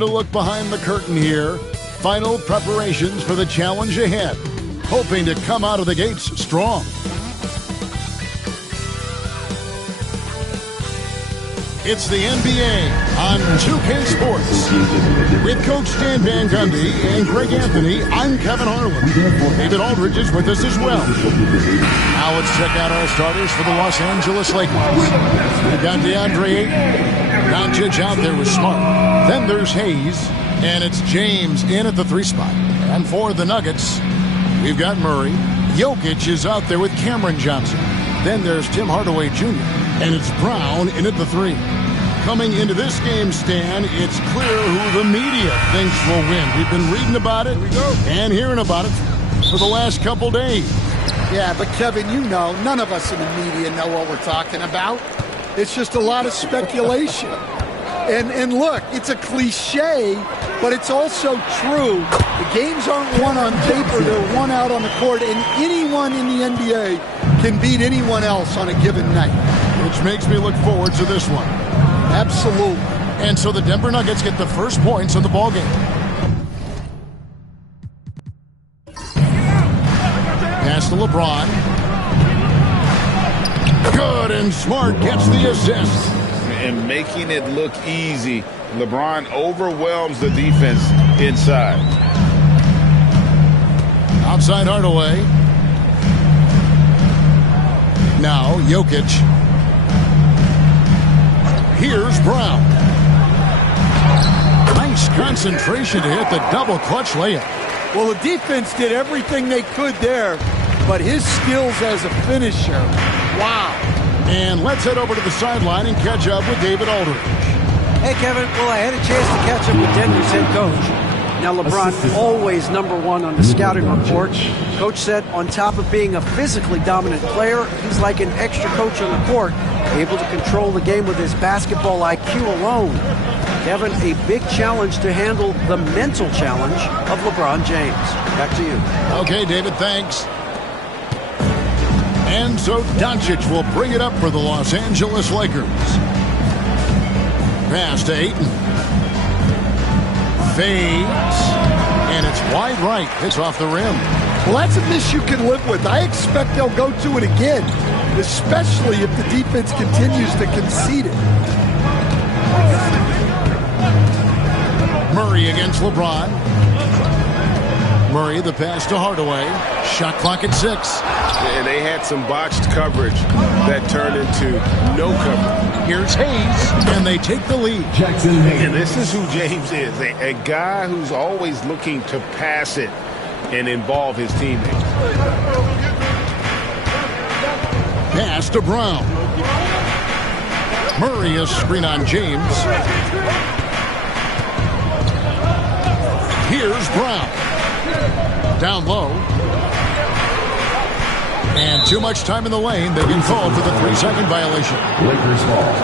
to look behind the curtain here. Final preparations for the challenge ahead. Hoping to come out of the gates strong. It's the NBA on 2K Sports. With Coach Dan Van Gundy and Greg Anthony, I'm Kevin Harlan. David Aldridge is with us as well. Now let's check out our starters for the Los Angeles Lakers. We've got DeAndre Ayton. Doncic out there with Smart. Then there's Hayes. And it's James in at the 3 spot. And for the Nuggets, we've got Murray. Jokic is out there with Cameron Johnson. Then there's Tim Hardaway Jr. And it's Brown in at the 3. Coming into this game, Stan, it's clear who the media thinks will win. We've been reading about it and hearing about it for the last couple days. Yeah, but Kevin, you know, none of us in the media know what we're talking about. It's just a lot of speculation. And look, it's a cliche, but it's also true. The games aren't won on paper, they're won out on the court, and anyone in the NBA can beat anyone else on a given night. Which makes me look forward to this one. Absolutely. And so the Denver Nuggets get the first points in the ballgame. Pass to LeBron. Good, and Smart gets the assist. And making it look easy. LeBron overwhelms the defense inside. Outside Hardaway. Now Jokic. Here's Brown. Nice concentration to hit the double clutch layup. Well, the defense did everything they could there, but his skills as a finisher, wow. And let's head over to the sideline and catch up with David Aldridge. Hey, Kevin. Well, I had a chance to catch up with Denver's head coach. Now, LeBron always #1 on the scouting report. Coach said on top of being a physically dominant player, he's like an extra coach on the court, able to control the game with his basketball IQ alone. Kevin, a big challenge to handle the mental challenge of LeBron James. Back to you. Okay, David, thanks. And so Doncic will bring it up for the Los Angeles Lakers. Pass to Ayton. Fades. And it's wide right. Hits off the rim. Well, that's a miss you can live with. I expect they'll go to it again, especially if the defense continues to concede it. Murray against LeBron. Murray, the pass to Hardaway. Shot clock at 6. And they had some botched coverage that turned into no coverage. Here's Hayes, and they take the lead. And this is who James is, a guy who's always looking to pass it and involve his teammates. Pass to Brown. Murray, a screen on James. Here's Brown. Down low. And too much time in the lane. They've been called for the 3-second violation. Lakers ball.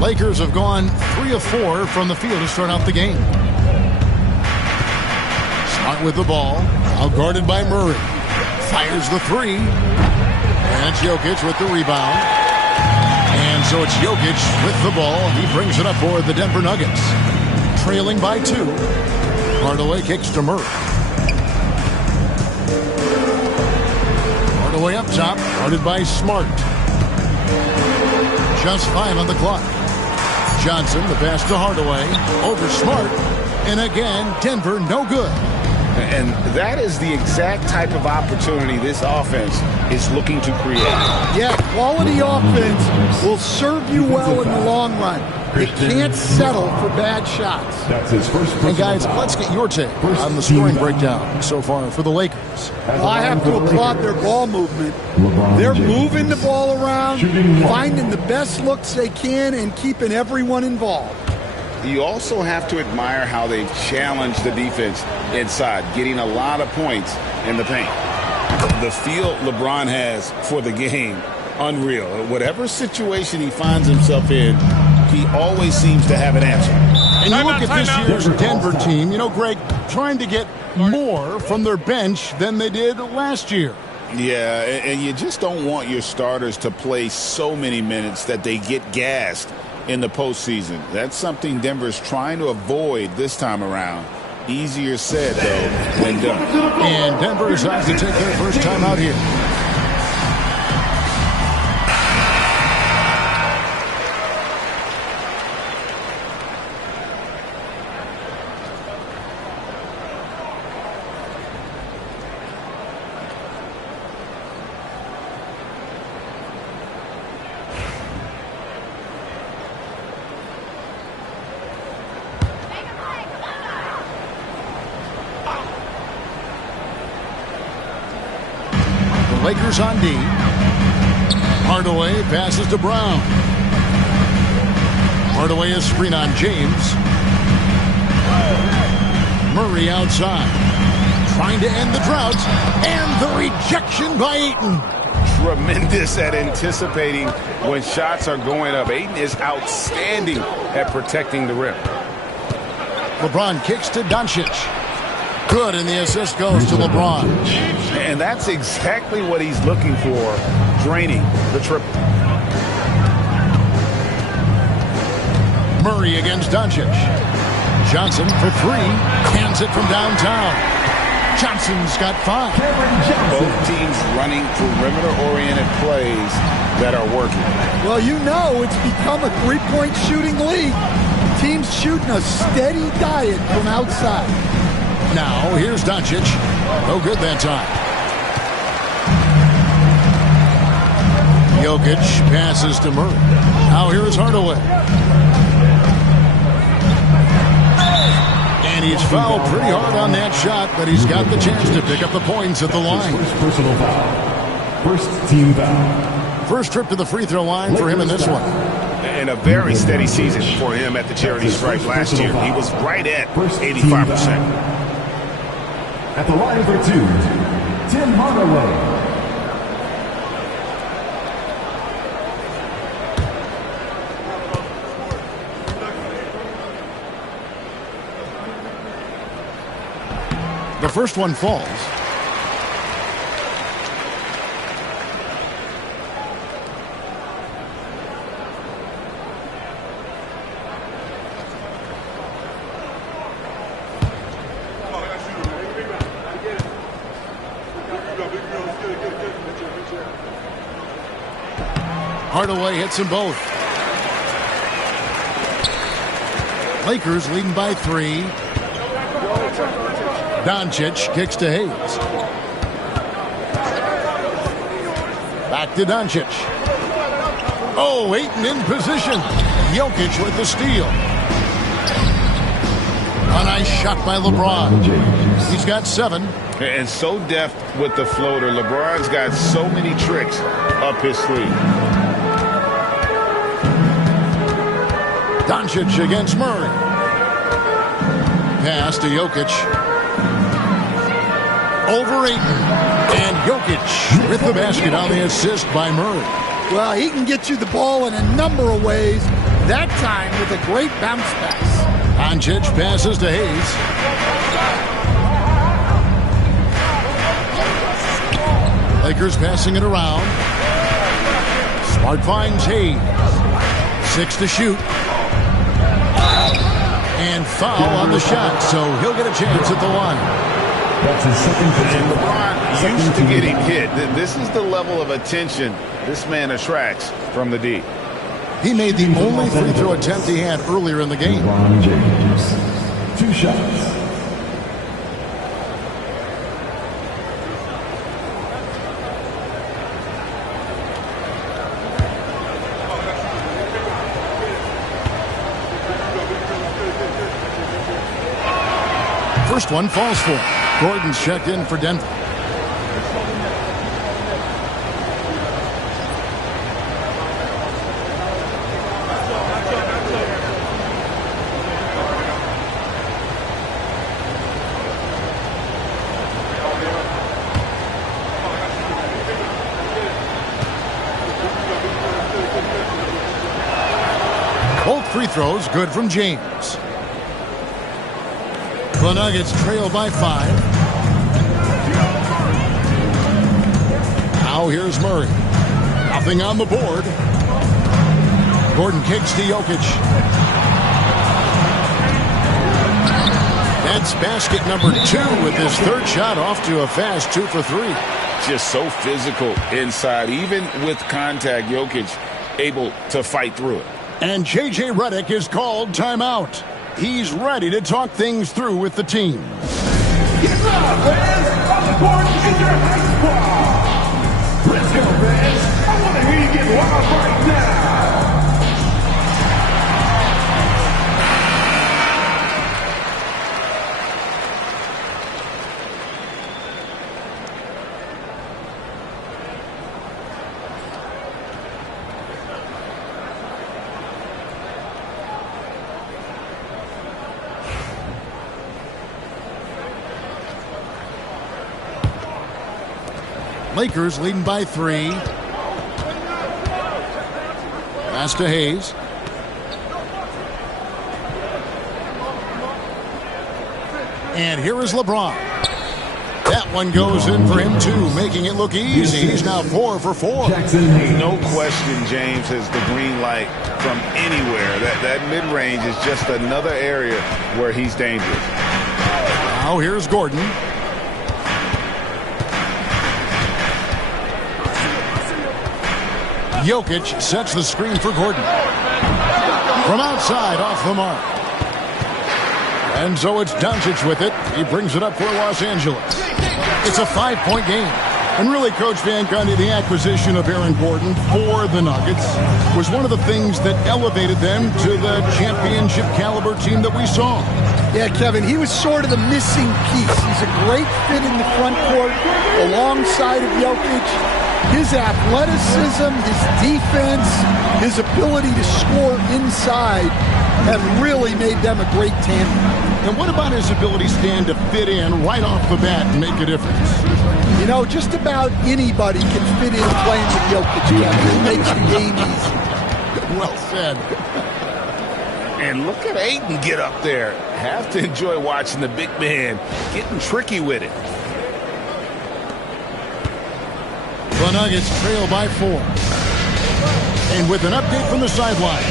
Lakers have gone 3 of 4 from the field to start out the game. Smart with the ball. Out guarded by Murray. Fires the 3. And it's Jokic with the rebound. And so it's Jokic with the ball. He brings it up for the Denver Nuggets. Trailing by 2. Hardaway kicks to Murray. Hardaway up top. Guarded by Smart. Just 5 on the clock. Johnson, the pass to Hardaway. Over Smart. And again, Denver no good. And that is the exact type of opportunity this offense is looking to create. Yeah, quality offense will serve you well in the long run. You can't settle for bad shots. That's his first. And guys, let's get your take on the scoring breakdown so far for the Lakers. Well, I have to applaud their ball movement. They're moving the ball around, finding the best looks they can, and keeping everyone involved. You also have to admire how they've challenged the defense inside, getting a lot of points in the paint. The feel LeBron has for the game, unreal. Whatever situation he finds himself in, he always seems to have an answer. And you look at this year's Denver team, you know, Greg, trying to get more from their bench than they did last year. Yeah, and you just don't want your starters to play so many minutes that they get gassed in the postseason. That's something Denver's trying to avoid this time around. Easier said, though, than done. And Denver is out to take their first time out here. Lakers on D. Hardaway passes to Brown. Hardaway is screen on James. Murray outside. Trying to end the drought. And the rejection by Ayton. Tremendous at anticipating when shots are going up. Ayton is outstanding at protecting the rim. LeBron kicks to Doncic. Good, and the assist goes to LeBron. And that's exactly what he's looking for, draining the triple. Murray against Doncic. Johnson for three. Hands it from downtown. Johnson's got 5. Both teams running perimeter-oriented plays that are working. Well, you know it's become a three-point shooting league. Teams shooting a steady diet from outside. Now, here's Doncic. No good that time. Jokic passes to Murray. Now here's Hardaway. And he's fouled pretty hard on that shot, but he's got the chance to pick up the points at the line. First personal foul. First team foul. First trip to the free throw line for him in this one. And a very steady season for him at the charity stripe last year. He was right at 85%. At the line for 2, Tim Hardaway. The first one falls. Hardaway hits them both. Lakers leading by 3. Doncic kicks to Hayes. Back to Doncic. Oh, Ayton in position. Jokic with the steal. A nice shot by LeBron. He's got 7. And so deft with the floater. LeBron's got so many tricks up his sleeve. Doncic against Murray. Pass to Jokic. Over Ayton. And Jokic with the basket on the assist by Murray. Well, he can get you the ball in a number of ways. That time with a great bounce pass. Doncic passes to Hayes. Lakers passing it around. Smart finds Hayes. 6 to shoot. And foul on the shot, so he'll get a chance at the line. That's his second. And LeBron used to getting hit. This is the level of attention this man attracts from the D. He made the only free throw attempt he had earlier in the game. LeBron James. 2 shots. First one falls for him. Gordon's checked in for Denver. Both free throws good from James. The Nuggets trail by 5. Now here's Murray. Nothing on the board. Gordon kicks to Jokic. That's basket number 2 with his third shot off to a fast 2 for 3. Just so physical inside. Even with contact, Jokic able to fight through it. And J.J. Redick is called timeout. He's ready to talk things through with the team. Get up, fans! On the court, junior high squad! Let's go, fans! I want to hear you get wild right now! Lakers leading by 3. Pass to Hayes. And here is LeBron. That one goes in for him too, making it look easy. He's now 4 for 4. No question James has the green light from anywhere. That mid-range is just another area where he's dangerous. Now here's Gordon. Jokic sets the screen for Gordon. From outside, off the mark. And so it's Doncic with it. He brings it up for Los Angeles. It's a 5-point game. And really, Coach Van Gundy, the acquisition of Aaron Gordon for the Nuggets was one of the things that elevated them to the championship caliber team that we saw. Yeah, Kevin, he was sort of the missing piece. He's a great fit in the front court alongside of Jokic. His athleticism, his defense, his ability to score inside have really made them a great tandem. And what about his ability, Stan, to fit in right off the bat and make a difference? You know, just about anybody can fit in playing with Jokic. It makes the game easy. Well said. And look at Ayton get up there. Have to enjoy watching the big man getting tricky with it. The Nuggets trail by 4. And with an update from the sideline,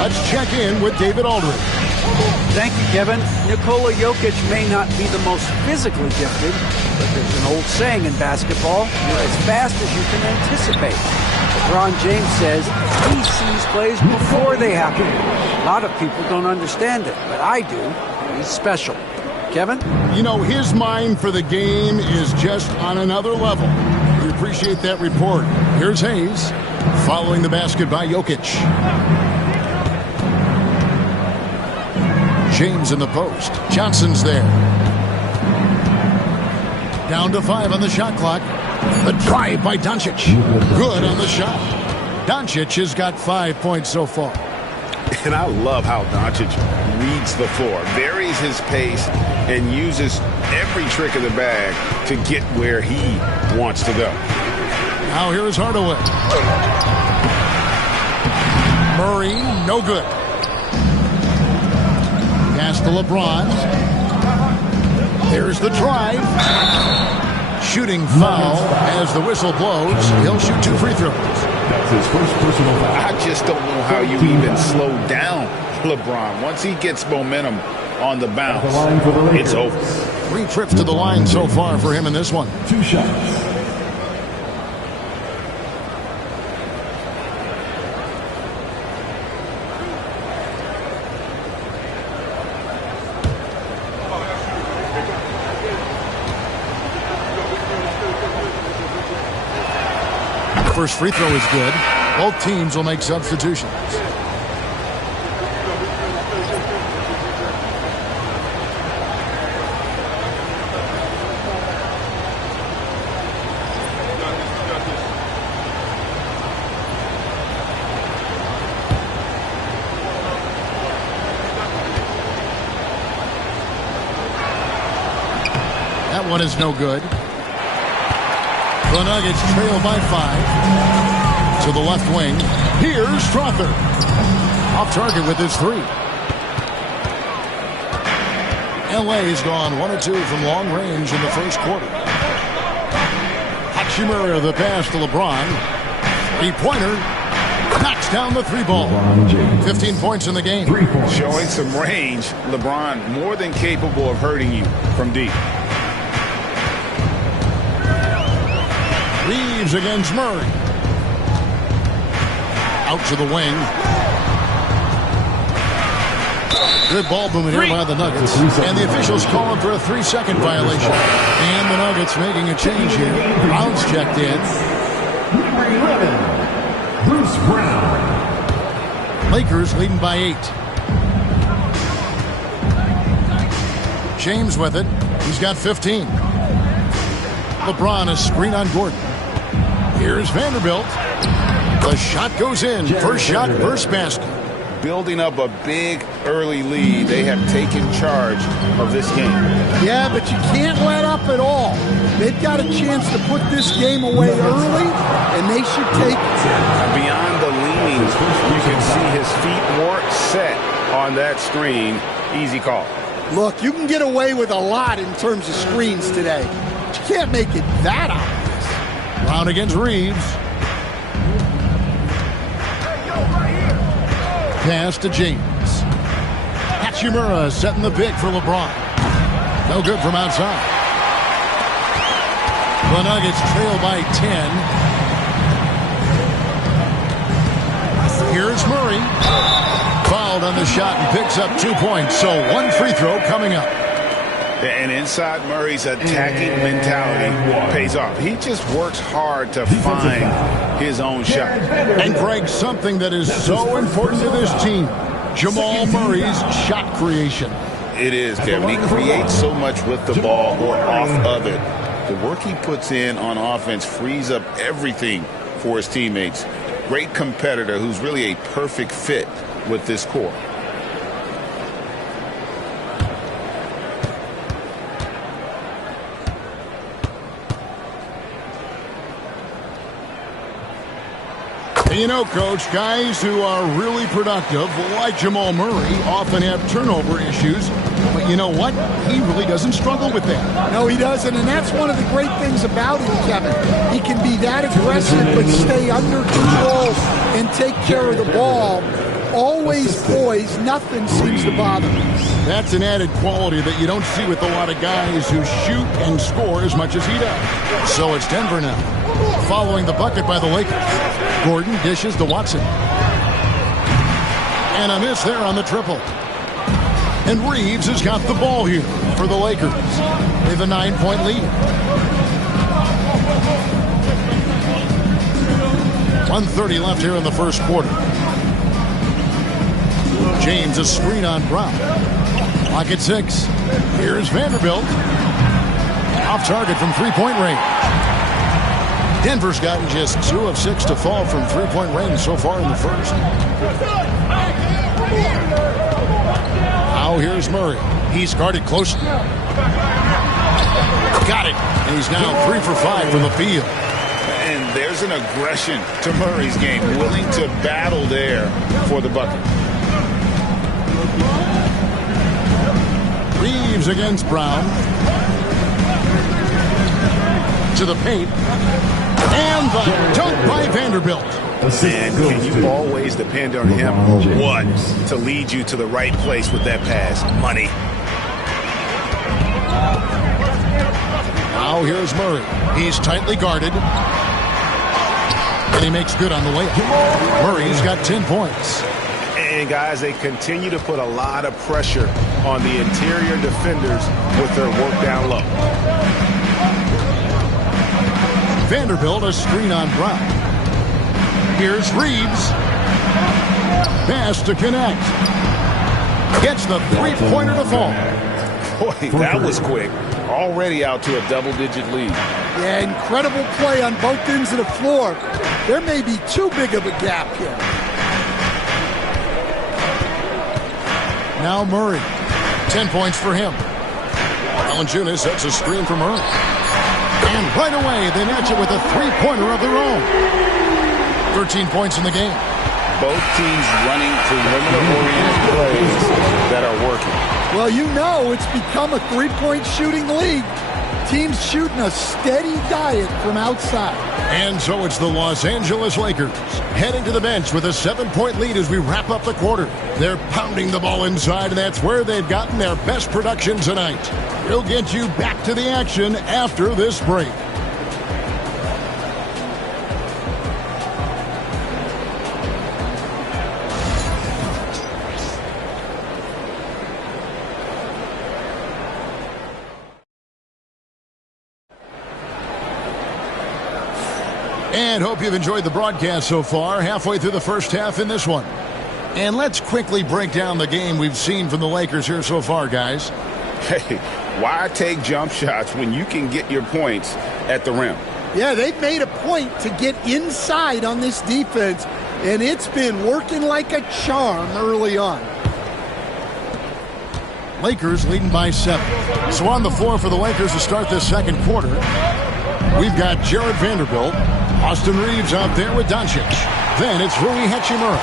let's check in with David Aldridge. Thank you, Kevin. Nikola Jokic may not be the most physically gifted, but there's an old saying in basketball, you're as fast as you can anticipate. LeBron James says he sees plays before they happen. A lot of people don't understand it, but I do. He's special. Kevin? You know, his mind for the game is just on another level. We appreciate that report. Here's Hayes following the basket by Jokic. James in the post. Johnson's there. Down to 5 on the shot clock. The drive by Doncic. Good on the shot. Doncic has got 5 points so far. And I love how Doncic reads the floor, varies his pace, and uses every trick of the bag to get where he wants to go. Now here's Hardaway. Murray, no good. Pass to LeBron. There's the drive. Shooting foul as the whistle blows. He'll shoot 2 free throws. That's his first personal foul. I just don't know how you even slow down LeBron. Once he gets momentum on the bounce, it's over. 3 trips to the line so far for him in this one. 2 shots. First free throw is good. Both teams will make substitutions. That one is no good. The Nuggets trail by 5. To the left wing. Here's Strother. Off target with his 3. LA's gone 1 of 2 from long range in the first quarter. Hachimura the pass to LeBron. 3-pointer. Knocks down the 3 ball. 15 points in the game. Showing some range. LeBron more than capable of hurting you from deep. Reeves against Murray. Out to the wing. Good ball movement here by the Nuggets. And the officials calling for a 3-second violation. And the Nuggets making a change here. Brown's checked in. Number 11, Bruce Brown. Lakers leading by 8. James with it. He's got 15. LeBron a screen on Gordon. Here's Vanderbilt. The shot goes in. First shot, first basket. Building up a big early lead. They have taken charge of this game. Yeah, but you can't let up at all. They've got a chance to put this game away early, and they should take it. Beyond the leanings, you can see his feet weren't set on that screen. Easy call. Look, you can get away with a lot in terms of screens today. But you can't make it that obvious. Brown against Reeves. Pass to James. Hachimura setting the pick for LeBron. No good from outside. The Nuggets trail by 10. Here's Murray. Fouled on the shot and picks up 2 points. So 1 free throw coming up. And inside Murray's attacking mentality pays off. He just works hard to find his own shot. And Greg, something that is so important to this team, Jamal Murray's shot creation. It is, Kevin. He creates so much with the ball or off of it. The work he puts in on offense frees up everything for his teammates. Great competitor who's really a perfect fit with this core. You know, Coach, guys who are really productive, like Jamal Murray, often have turnover issues. But you know what? He really doesn't struggle with that. No, he doesn't, and that's one of the great things about him, Kevin. He can be that aggressive but stay under control and take care of the ball. Always poised, nothing seems to bother him. That's an added quality that you don't see with a lot of guys who shoot and score as much as he does. So it's Denver now, following the bucket by the Lakers. Gordon dishes to Watson. And a miss there on the triple. And Reeves has got the ball here for the Lakers. They have a 9-point lead. 1:30 left here in the first quarter. James a screen on Brown. Clock at 6. Here's Vanderbilt. Off target from 3-point range. Denver's gotten just 2 of 6 to fall from 3-point range so far in the first. Now here's Murray. He's guarded closely. Got it. And he's now 3 for 5 from the field. And there's an aggression to Murray's game, willing to battle there for the bucket. Reeves against Brown. To the paint. And the dunk by Vanderbilt. And can you always depend on him? What? To lead you to the right place with that pass. Money. Now here's Murray. He's tightly guarded. And he makes good on the layup. Murray's got 10 points. And guys, they continue to put a lot of pressure on the interior defenders with their work down low. Vanderbilt a screen on Brown. Here's Reeves. Pass to connect. Gets the 3-pointer to fall. Boy, that was quick. Already out to a double-digit lead. Yeah, incredible play on both ends of the floor. There may be too big of a gap here. Now Murray. 10 points for him. Valanciunas sets a screen for Murray. And right away, they match it with a 3-pointer of their own. 13 points in the game. Both teams running perimeter-oriented plays that are working. Well, you know it's become a three-point shooting league. Teams shooting a steady diet from outside. And so it's the Los Angeles Lakers heading to the bench with a 7-point lead as we wrap up the quarter. They're pounding the ball inside, and that's where they've gotten their best production tonight. We'll get you back to the action after this break. And hope you've enjoyed the broadcast so far, halfway through the first half in this one. And let's quickly break down the game we've seen from the Lakers here so far, guys. Hey, why take jump shots when you can get your points at the rim? Yeah, they've made a point to get inside on this defense, and it's been working like a charm early on. Lakers leading by 7. So on the floor for the Lakers to start this second quarter, we've got Jared Vanderbilt, Austin Reeves out there with Doncic. Then it's Rui Hachimura.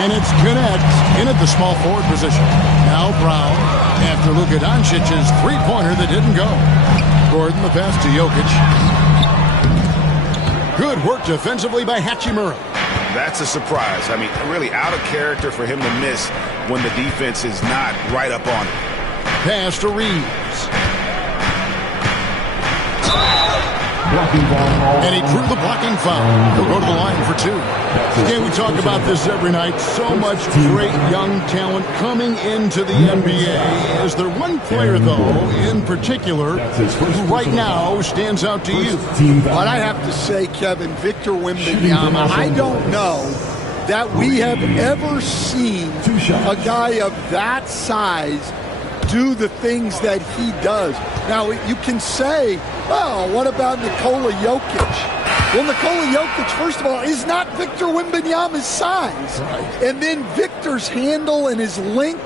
And it's Connect in at the small forward position. Now Brown after Luka Doncic's three-pointer that didn't go. Gordon the pass to Jokic. Good work defensively by Hachimura. That's a surprise. I mean, really out of character for him to miss when the defense is not right up on it. Pass to Reeves. And he drew the blocking foul. He'll go to the line for 2. Again, we talk about this every night. So much great young talent coming into the NBA. Is there one player, though, in particular, who right now stands out to you? But I have to say, Kevin, Victor Wembanyama, I don't know that we have ever seen a guy of that size do the things that he does. Now, you can say, well, what about Nikola Jokic? Well, Nikola Jokic, first of all, is not Victor Wembanyama's size. Right. And then Victor's handle and his length,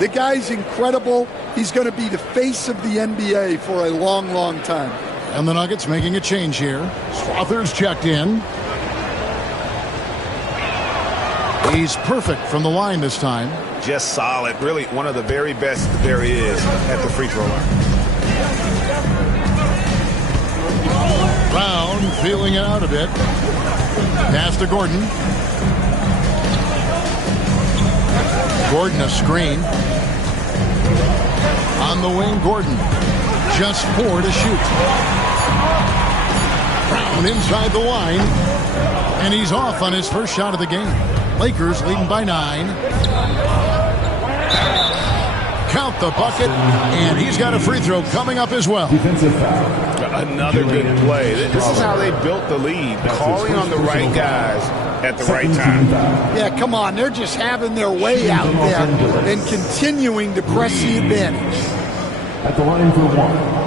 the guy's incredible. He's going to be the face of the NBA for a long, long time. And the Nuggets making a change here. Slaughter's checked in. He's perfect from the line this time. Just solid. Really one of the very best there is at the free throw line. Brown feeling it out a bit. Pass to Gordon. Gordon a screen. On the wing, Gordon. Just 4 to shoot. Brown inside the line. And he's off on his first shot of the game. Lakers leading by 9. Count the bucket, and he's got a free throw coming up as well. Another good play. This is how they built the lead, calling on the right guys at the right time. Yeah, come on. They're just having their way out there and continuing to press the advantage. At the line for 1.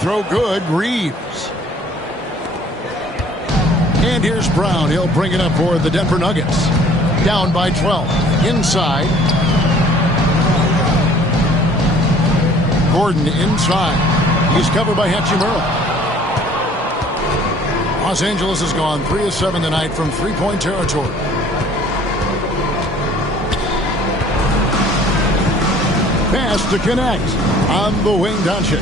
Throw good, Reeves. And here's Brown. He'll bring it up for the Denver Nuggets. Down by 12. Inside. Gordon inside. He's covered by Hachimura. Los Angeles has gone 3 of 7 tonight from three-point territory. Pass to Connect. On the wing, Doncic.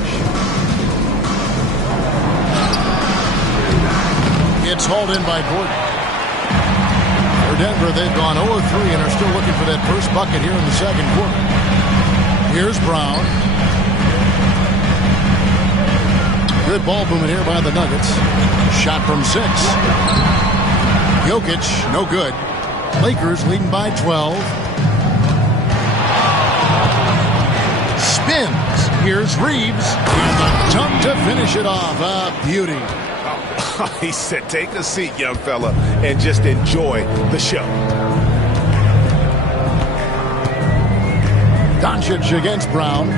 It's hauled in by Gordon. For Denver, they've gone 0-3 and are still looking for that first bucket here in the second quarter. Here's Brown. Good ball movement here by the Nuggets. Shot from 6. Jokic, no good. Lakers leading by 12. Spins. Here's Reeves. And the dunk to finish it off. A beauty. He said, take a seat, young fella, and just enjoy the show. Doncic against Brown.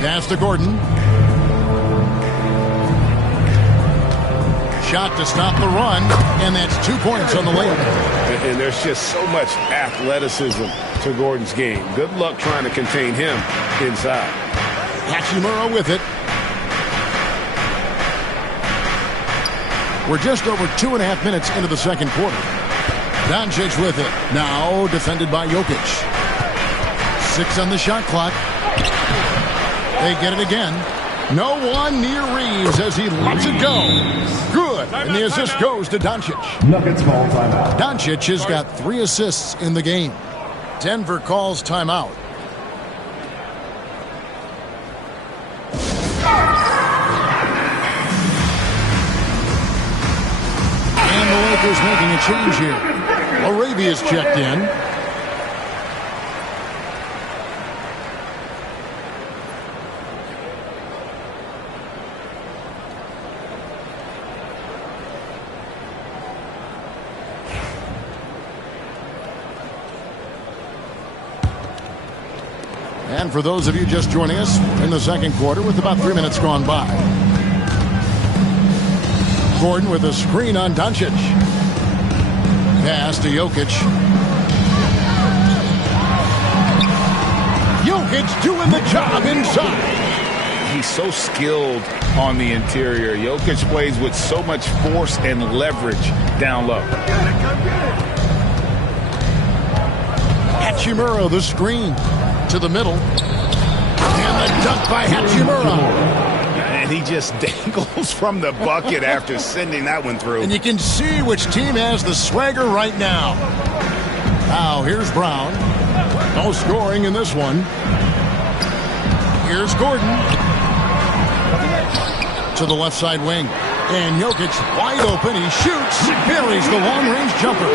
Pass to Gordon. shot to stop the run, and that's 2 points on the layup. And there's just so much athleticism to Gordon's game. Good luck trying to contain him inside. Hachimura with it. We're just over 2.5 minutes into the second quarter. Doncic with it. Now defended by Jokic. 6 on the shot clock. They get it again. No one near Reeves as he lets it go. Good. And the assist goes to Doncic. Nuggets call timeout. Doncic has got 3 assists in the game. Denver calls timeout. And the Lakers making a change here. Arabia's checked in. And for those of you just joining us, in the second quarter with about 3 minutes gone by. Gordon with a screen on Doncic. Pass to Jokic. Jokic doing the job inside. He's so skilled on the interior. Jokic plays with so much force and leverage down low. Hachimura the screen to the middle. And the dunk by Hachimura. And he just dangles from the bucket after sending that one through. And you can see which team has the swagger right now. Now here's Brown. No scoring in this one. Here's Gordon. To the left side wing. And Jokic wide open. He shoots. Buries the long-range jumper.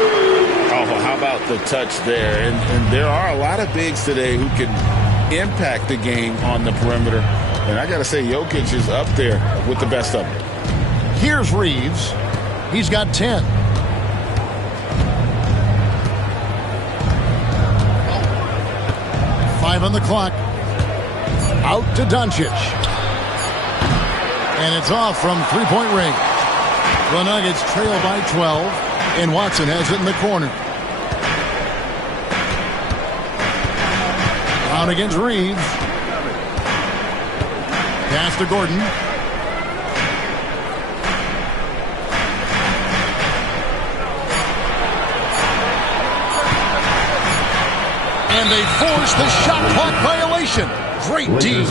Oh, how about the touch there? And there are a lot of bigs today who can impact the game on the perimeter. And I got to say, Jokic is up there with the best of them. Here's Reeves. He's got 10. Five on the clock. Out to Doncic. And it's off from three-point range. The Nuggets trail by 12, and Watson has it in the corner. Out against Reeves. Pass to Gordon. And they force the shot clock violation. Great D.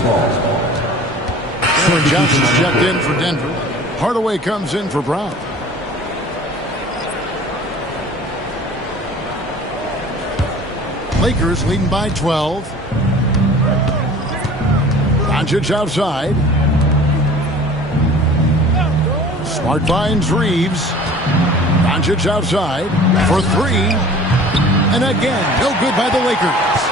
Cameron Johnson's checked in for Denver. Hardaway comes in for Brown. Lakers leading by 12. Doncic outside. Smart finds Reeves. Doncic outside for 3. And again, no good by the Lakers.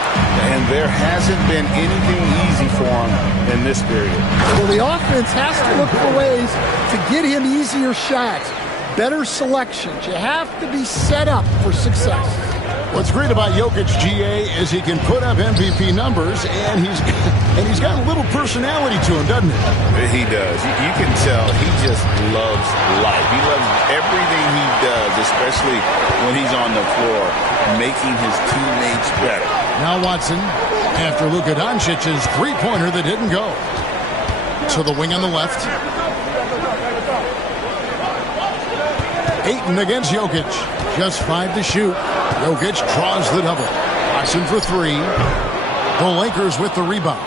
And there hasn't been anything easy for him in this period. Well, the offense has to look for ways to get him easier shots, better selections. You have to be set up for success. What's great about Jokic, GA, is he can put up MVP numbers, and he's got a little personality to him, doesn't he? He does. You can tell he just loves life. He loves everything he does, especially when he's on the floor, making his teammates better. Now Watson, after Luka Doncic's three-pointer that didn't go. To the wing on the left. Ayton against Jokic. Just 5 to shoot. Jokic draws the double. Watson for 3. The Lakers with the rebound.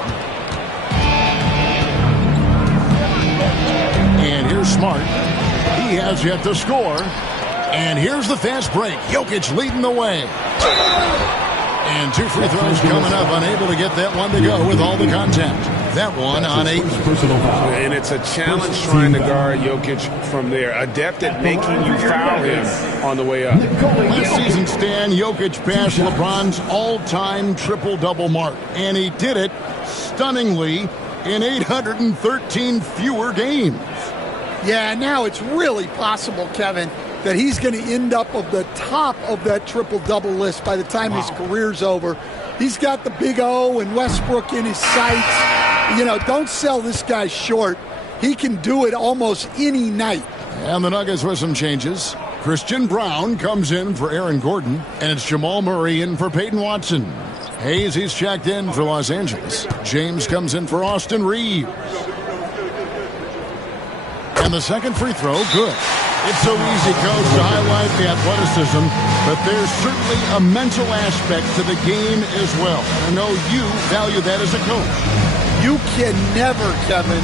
And here's Smart. He has yet to score. And here's the fast break. Jokic leading the way. And 2 free throws coming up. Unable to get that one to go with all the contact. That one on 8. And it's a challenge trying to guard Jokic from there. Adept at making you foul him on the way up. Last season, Stan, Jokic passed LeBron's all-time triple-double mark. And he did it stunningly in 813 fewer games. Yeah, now it's really possible, Kevin, that he's going to end up at the top of that triple-double list by the time his career's over. He's got the Big O and Westbrook in his sights. You know, don't sell this guy short. He can do it almost any night. And the Nuggets with some changes. Christian Brown comes in for Aaron Gordon, and it's Jamal Murray in for Peyton Watson. Hayes, he's checked in for Los Angeles. James comes in for Austin Reeves. And the second free throw, good. It's so easy, Coach, to highlight the athleticism, but there's certainly a mental aspect to the game as well. I know you value that as a coach. You can never, Kevin,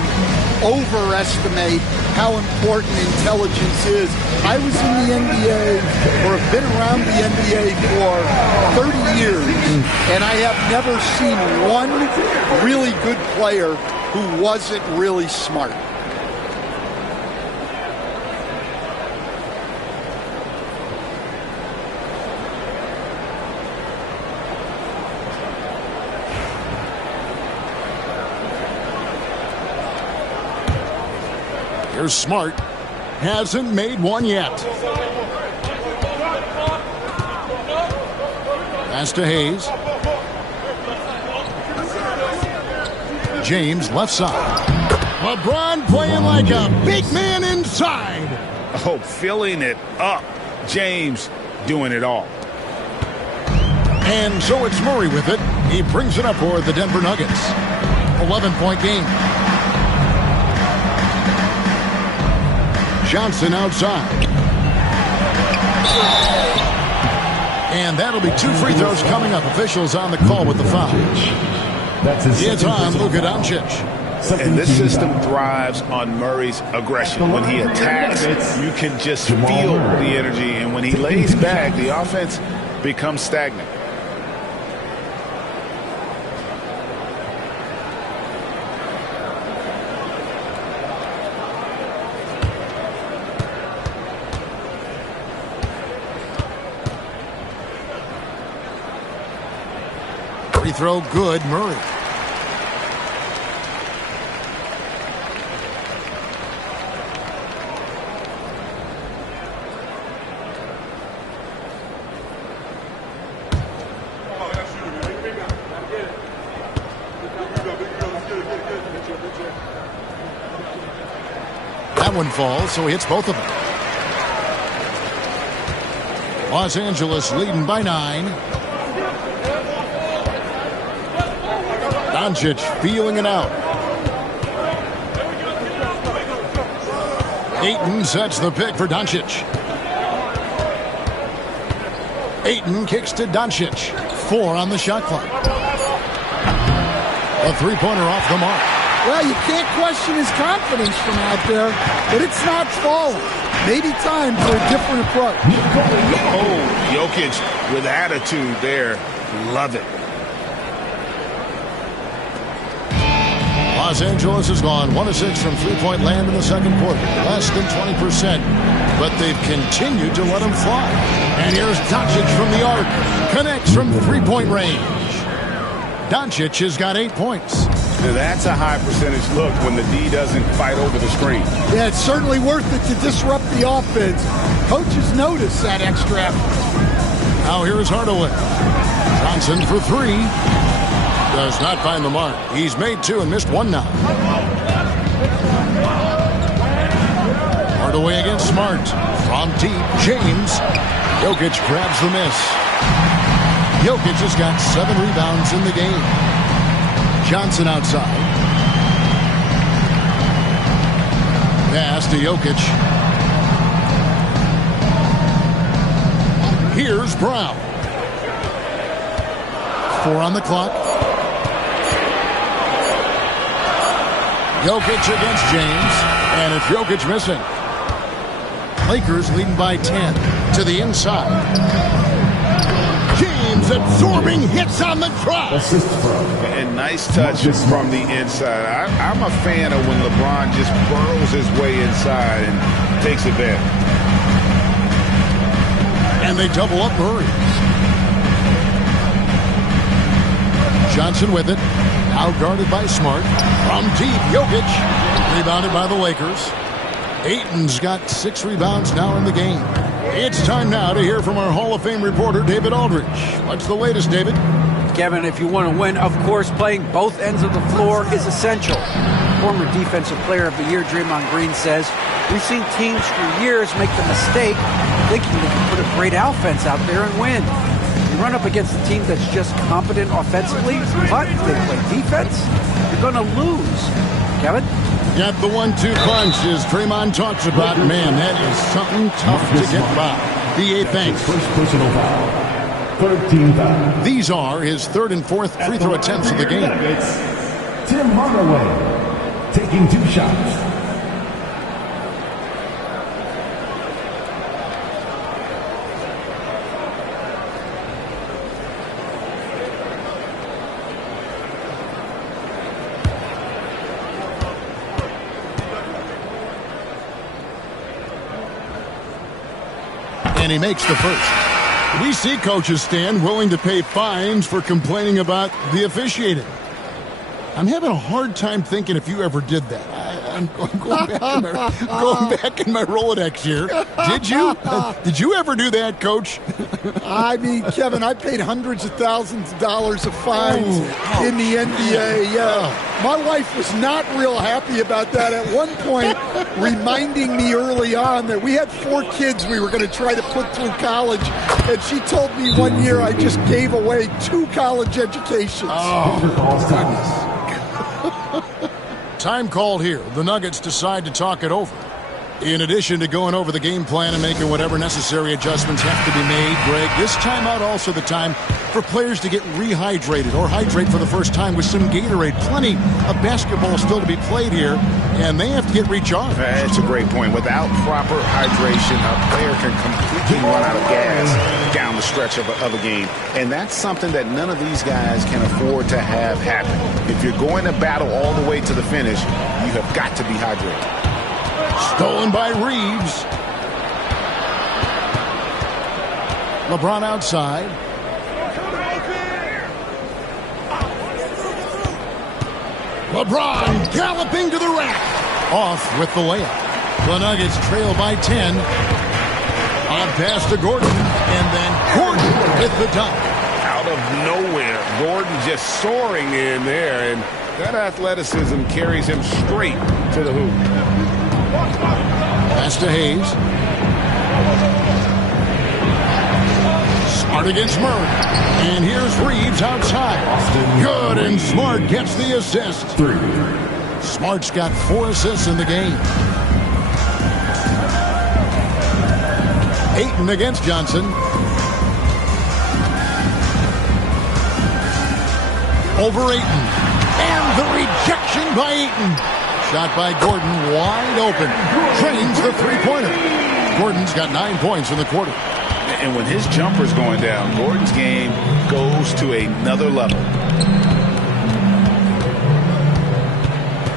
overestimate how important intelligence is. I was in the NBA, or have been around the NBA for 30 years, and I have never seen one really good player who wasn't really smart. Here's Smart. Hasn't made one yet. Pass to Hayes. James, left side. LeBron playing like a big man inside. Oh, filling it up. James doing it all. And so it's Murray with it. He brings it up for the Denver Nuggets. 11-point game. Johnson outside. And that'll be 2 free throws coming up. Officials on the call with the foul. It's on Luka Doncic. And this system thrives on Murray's aggression. When he attacks, you can just feel the energy. And when he lays back, the offense becomes stagnant. Free throw good, Murray. That one falls, so he hits both of them. Los Angeles leading by 9. Doncic feeling it out. Ayton sets the pick for Doncic. Ayton kicks to Doncic. 4 on the shot clock. A three-pointer off the mark. Well, you can't question his confidence from out there, but it's not falling. Maybe time for a different approach. Oh, Jokic with attitude there. Love it. Los Angeles has gone 1 of 6 from three-point land in the second quarter. Less than 20%. But they've continued to let them fly. And here's Doncic from the arc. Connects from three-point range. Doncic has got 8 points. Now that's a high percentage look when the D doesn't fight over the screen. Yeah, it's certainly worth it to disrupt the offense. Coaches notice that extra effort. Now here is Hardaway. Johnson for 3. Does not find the mark. He's made 2 and missed 1 now. Hardaway against Smart. From deep, James. Jokic grabs the miss. Jokic has got 7 rebounds in the game. Johnson outside. Pass to Jokic. Here's Brown. 4 on the clock. Jokic against James, and it's Jokic missing. Lakers leading by 10 to the inside. James absorbing hits on the drive. And nice touch from the inside. I'm a fan of when LeBron just burrows his way inside and takes advantage. And they double up Murray. Johnson with it. Out guarded by Smart. From deep, Jokic. Rebounded by the Lakers. Ayton's got 6 rebounds now in the game. It's time now to hear from our Hall of Fame reporter, David Aldridge. What's the latest, David? Kevin, if you want to win, of course, playing both ends of the floor is essential. former Defensive Player of the Year Draymond Green says, we've seen teams for years make the mistake thinking they can put a great offense out there and win. You run up against a team that's just competent offensively, but they play defense, you're going to lose. Kevin? Got the 1-2 punch as Draymond talks about. Man, that is something tough to get by. B.A. thanks. First personal foul. 13 foul. These are his third and fourth free throw attempts of the game. Tim Hardaway taking 2 shots. And he makes the first. We see coaches stand willing to pay fines for complaining about the officiating. I'm having a hard time thinking if you ever did that. I'm going back in my Rolodex here. Did you? Did you ever do that, Coach? I mean, Kevin, I paid hundreds of thousands of dollars of fines in the NBA. My wife was not real happy about that at one point, reminding me early on that we had 4 kids we were going to try to put through college, and she told me one year I just gave away 2 college educations. Oh, goodness. Time called here. The Nuggets decide to talk it over. In addition to going over the game plan and making whatever necessary adjustments have to be made, Greg, this timeout also the time for players to get rehydrated or hydrate for the first time with some Gatorade. Plenty of basketball still to be played here, and they have to get recharged. That's a great point. Without proper hydration, a player can completely run out of gas down the stretch of a game. And that's something that none of these guys can afford to have happen. If you're going to battle all the way to the finish, you have got to be hydrated. Stolen by Reeves. LeBron outside. LeBron galloping to the rack. Off with the layup. The Nuggets trail by 10. On pass to Gordon. And then Gordon with the dunk. Out of nowhere, Gordon just soaring in there, and that athleticism carries him straight to the hoop. Pass to Hayes. Smart against Murray. And here's Reeves outside. Good, and Smart gets the assist. 3. Smart's got 4 assists in the game. Ayton against Johnson. Over Ayton. And the rejection by Ayton. Shot by Gordon, wide open. Drains the three-pointer. Gordon's got 9 points in the quarter. And when his jumper's going down, Gordon's game goes to another level.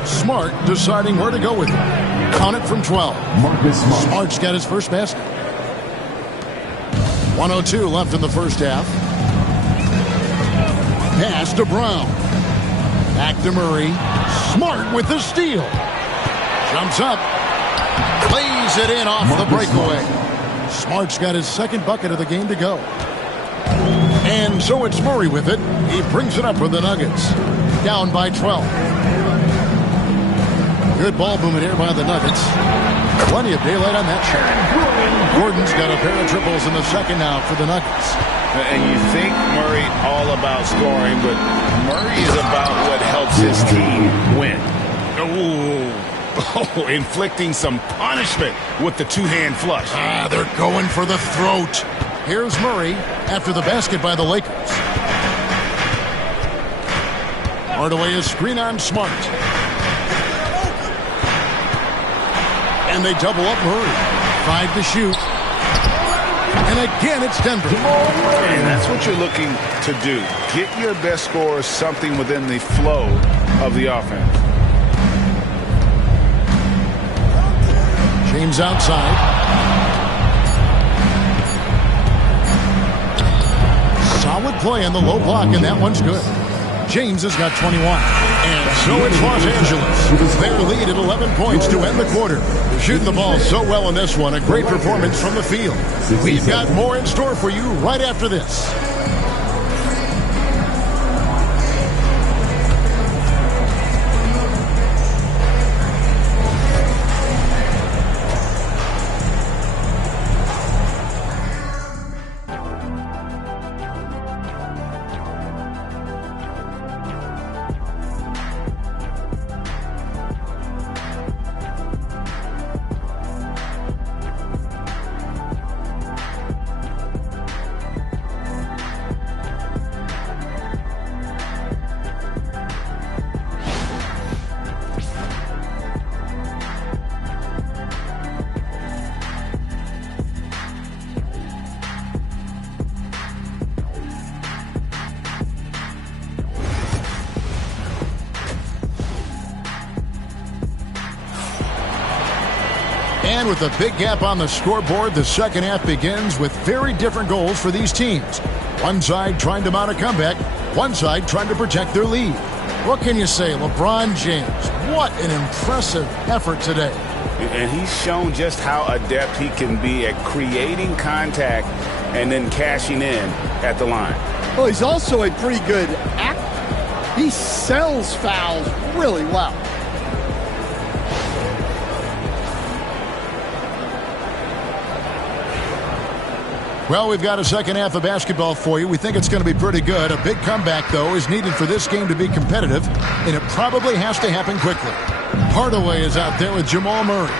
Smart deciding where to go with it. Count it from 12. Marcus Smart. Smart's got his first basket. 1:02 left in the first half. Pass to Brown. Back to Murray. Smart with the steal. Jumps up. Lays it in off the breakaway. Smart's got his second bucket of the game to go. And so it's Murray with it. He brings it up for the Nuggets. Down by 12. Good ball movement here by the Nuggets. Plenty of daylight on that shot. Gordon's got a pair of triples in the second now for the Nuggets. And you think Murray all about scoring, but Murray is about what helps his team win. Oh, inflicting some punishment with the two-hand flush. They're going for the throat. Here's Murray after the basket by the Lakers. Hardaway is screen on Smart. And they double up Murray. 5 to shoot. And again, it's Denver. And that's what you're looking to do. Get your best scorer something within the flow of the offense. James outside. Solid play in the low block, and that one's good. James has got 21. And so it's Los Angeles. Their lead at 11 points to end the quarter. Shooting the ball so well in this one. A great performance from the field. We've got more in store for you right after this. And with a big gap on the scoreboard, the second half begins with very different goals for these teams. One side trying to mount a comeback, one side trying to protect their lead. What can you say? LeBron James, what an impressive effort today. And he's shown just how adept he can be at creating contact and then cashing in at the line. Well, he's also a pretty good actor. He sells fouls really well. Well, we've got a second half of basketball for you. We think it's going to be pretty good. A big comeback, though, is needed for this game to be competitive, and it probably has to happen quickly. Hardaway is out there with Jamal Murray,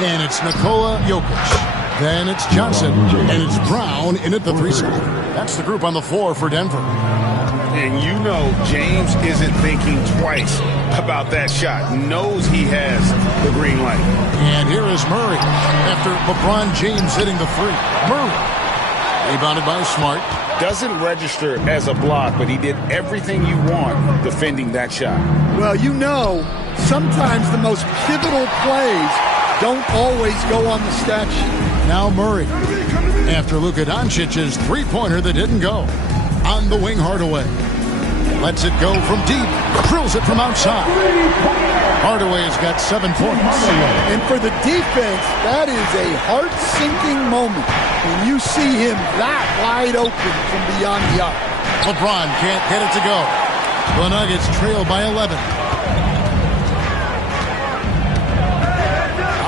and it's Nikola Jokic. Then it's Johnson, and it's Brown in at the 3 spot. That's the group on the floor for Denver. And you know James isn't thinking twice about that shot. Knows he has the green light. And here is Murray after LeBron James hitting the 3. Murray. Rebounded by Smart. Doesn't register as a block, but he did everything you want defending that shot. Well, you know, sometimes the most pivotal plays don't always go on the stat sheet. Now Murray, after Luka Doncic's three-pointer that didn't go. On the wing, Hardaway. Lets it go from deep. Drills it from outside. Hardaway has got 7 points. And for the defense, that is a heart-sinking moment when you see him that wide open from beyond the arc. LeBron can't get it to go. The Nuggets trail by 11.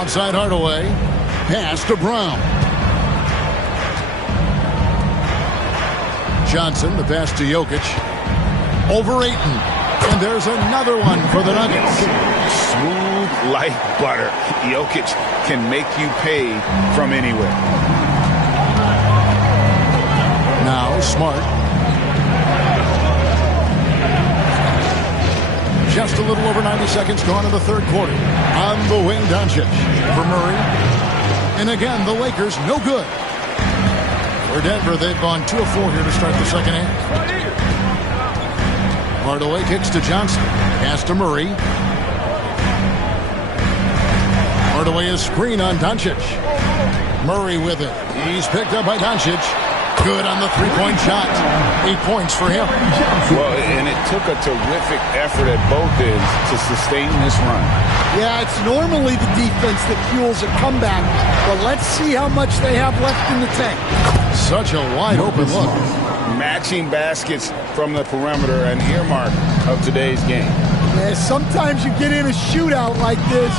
Outside Hardaway. Pass to Brown. Johnson, the pass to Jokic. Over Ayton. And there's another one for the Nuggets. Smooth like butter. Jokic can make you pay from anywhere. Now Smart. Just a little over 90 seconds gone in the third quarter. On the wing, Doncic for Murray. And again, the Lakers no good. For Denver, they've gone 2 of 4 here to start the second half. Hardaway kicks to Johnson. Pass to Murray. Hardaway is screen on Doncic. Murray with it. He's picked up by Doncic. Good on the three-point shot. 8 points for him. Well, and it took a terrific effort at both ends to sustain this run. Yeah, it's normally the defense that fuels a comeback, but let's see how much they have left in the tank. Such a wide open look. Matching baskets from the perimeter, an earmark of today's game. Yeah, sometimes you get in a shootout like this,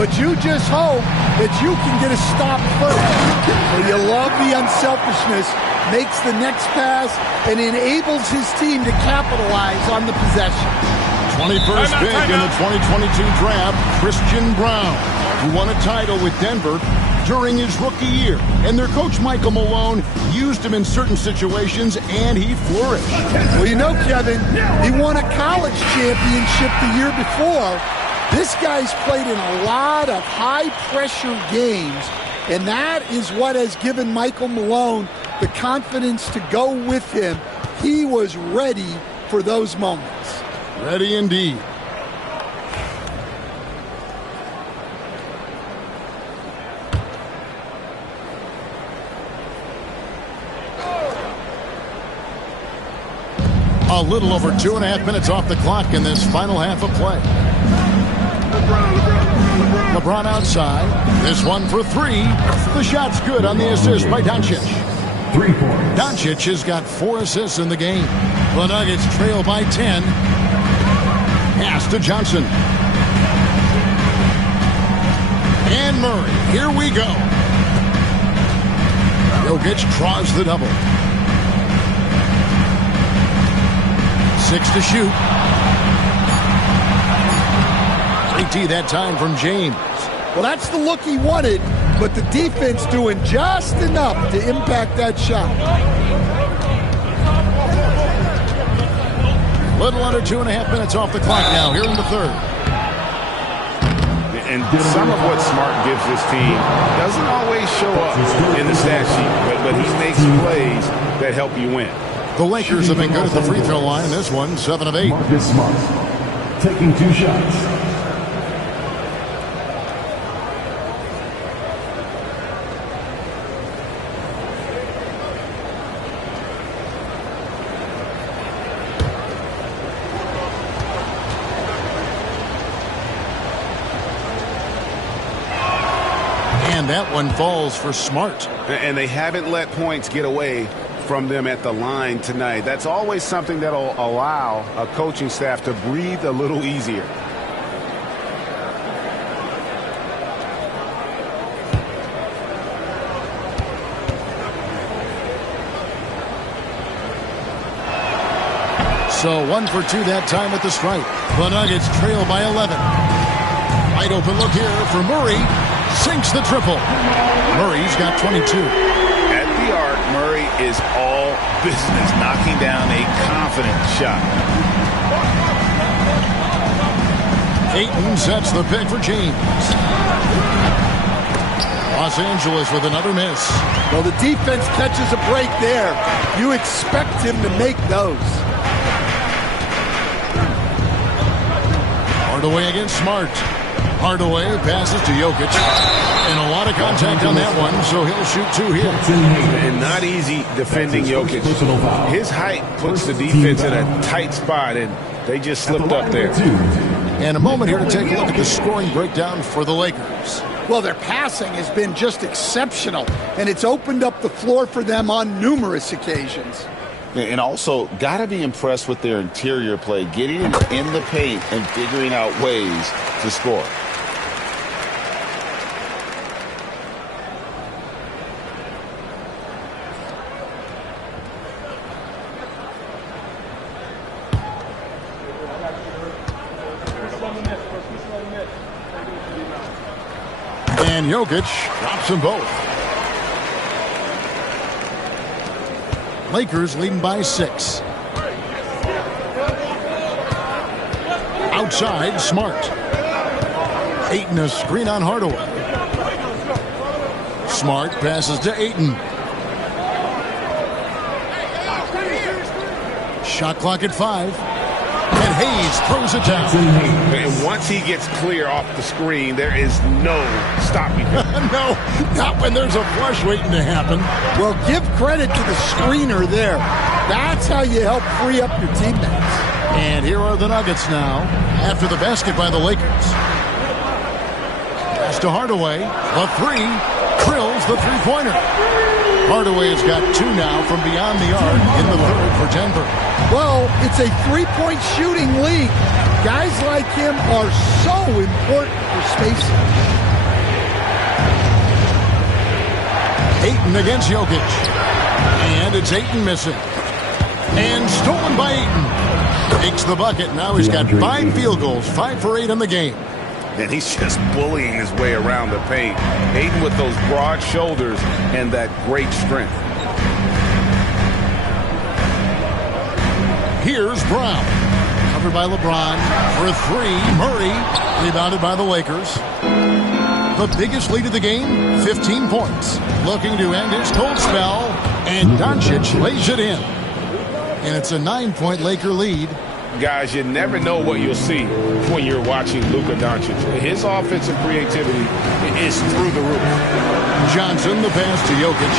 but you just hope that you can get a stop first. Well, you love the unselfishness, makes the next pass, and enables his team to capitalize on the possession. 21st pick in the 2022 draft, Christian Brown, who won a title with Denver during his rookie year. And their coach, Michael Malone, used him in certain situations, and he flourished. Well, you know, Kevin, he won a college championship the year before. This guy's played in a lot of high-pressure games, and that is what has given Michael Malone the confidence to go with him. He was ready for those moments. Ready indeed. A little over 2.5 minutes off the clock in this final half of play. LeBron outside. This one for 3. The shot's good on the assist by Doncic. 3 points. Doncic has got 4 assists in the game. The Nuggets trail by 10. Pass to Johnson. And Murray. Here we go. Jokic draws the double. 6 to shoot. 3T that time from James. Well, that's the look he wanted, but the defense doing just enough to impact that shot. Little under 2.5 minutes off the clock now, here in the third. And some of what Smart gives this team doesn't always show up in the stat sheet, but he makes plays that help you win. The Lakers have been good at the free throw line. This one, 7 of 8. Marcus Smart taking 2 shots. And that one falls for Smart. And they haven't let points get away from them at the line tonight. That's always something that'll allow a coaching staff to breathe a little easier. So 1 for 2 that time at the stripe. The Nuggets trail by 11. Wide open look here for Murray. Sinks the triple. Murray's got 22. At the arc, Murray is all business, knocking down a confident shot. Ayton sets the pick for James. Los Angeles with another miss. Well, the defense catches a break there. You expect him to make those. Hardaway against Smart. Hardaway passes to Jokic. And a lot of contact on that one, so he'll shoot 2 here. And not easy defending Jokic. His height puts the defense in a tight spot, and they just slipped up there. And a moment here to take a look at the scoring breakdown for the Lakers. Well, their passing has been just exceptional, and it's opened up the floor for them on numerous occasions. And also, got to be impressed with their interior play, getting in the paint and figuring out ways to score. And Jokic drops them both. Lakers leading by 6. Outside, Smart. Ayton a screen on Hardaway. Smart passes to Ayton. Shot clock at 5. And Hayes throws it down. And once he gets clear off the screen, there is no stopping him. No, not when there's a flush waiting to happen. Well, give credit to the screener there. That's how you help free up your teammates. And here are the Nuggets now after the basket by the Lakers. Pass to Hardaway. The 3. Drills the three-pointer. Hardaway has got 2 now from beyond the arc in the 3rd for Denver. Well, it's a three-point shooting league. Guys like him are so important for spacing. Ayton against Jokic. And it's Ayton missing. And stolen by Ayton. Takes the bucket. Now he's got 5 field goals, 5 for 8 in the game. And he's just bullying his way around the paint. Ayton with those broad shoulders and that great strength. Here's Brown. Covered by LeBron for a 3. Murray rebounded by the Lakers. The biggest lead of the game, 15 points. Looking to end his cold spell, and Doncic lays it in. And it's a 9-point Laker lead. Guys, you never know what you'll see when you're watching Luka Doncic. His offensive creativity is through the roof. Johnson, the pass to Jokic.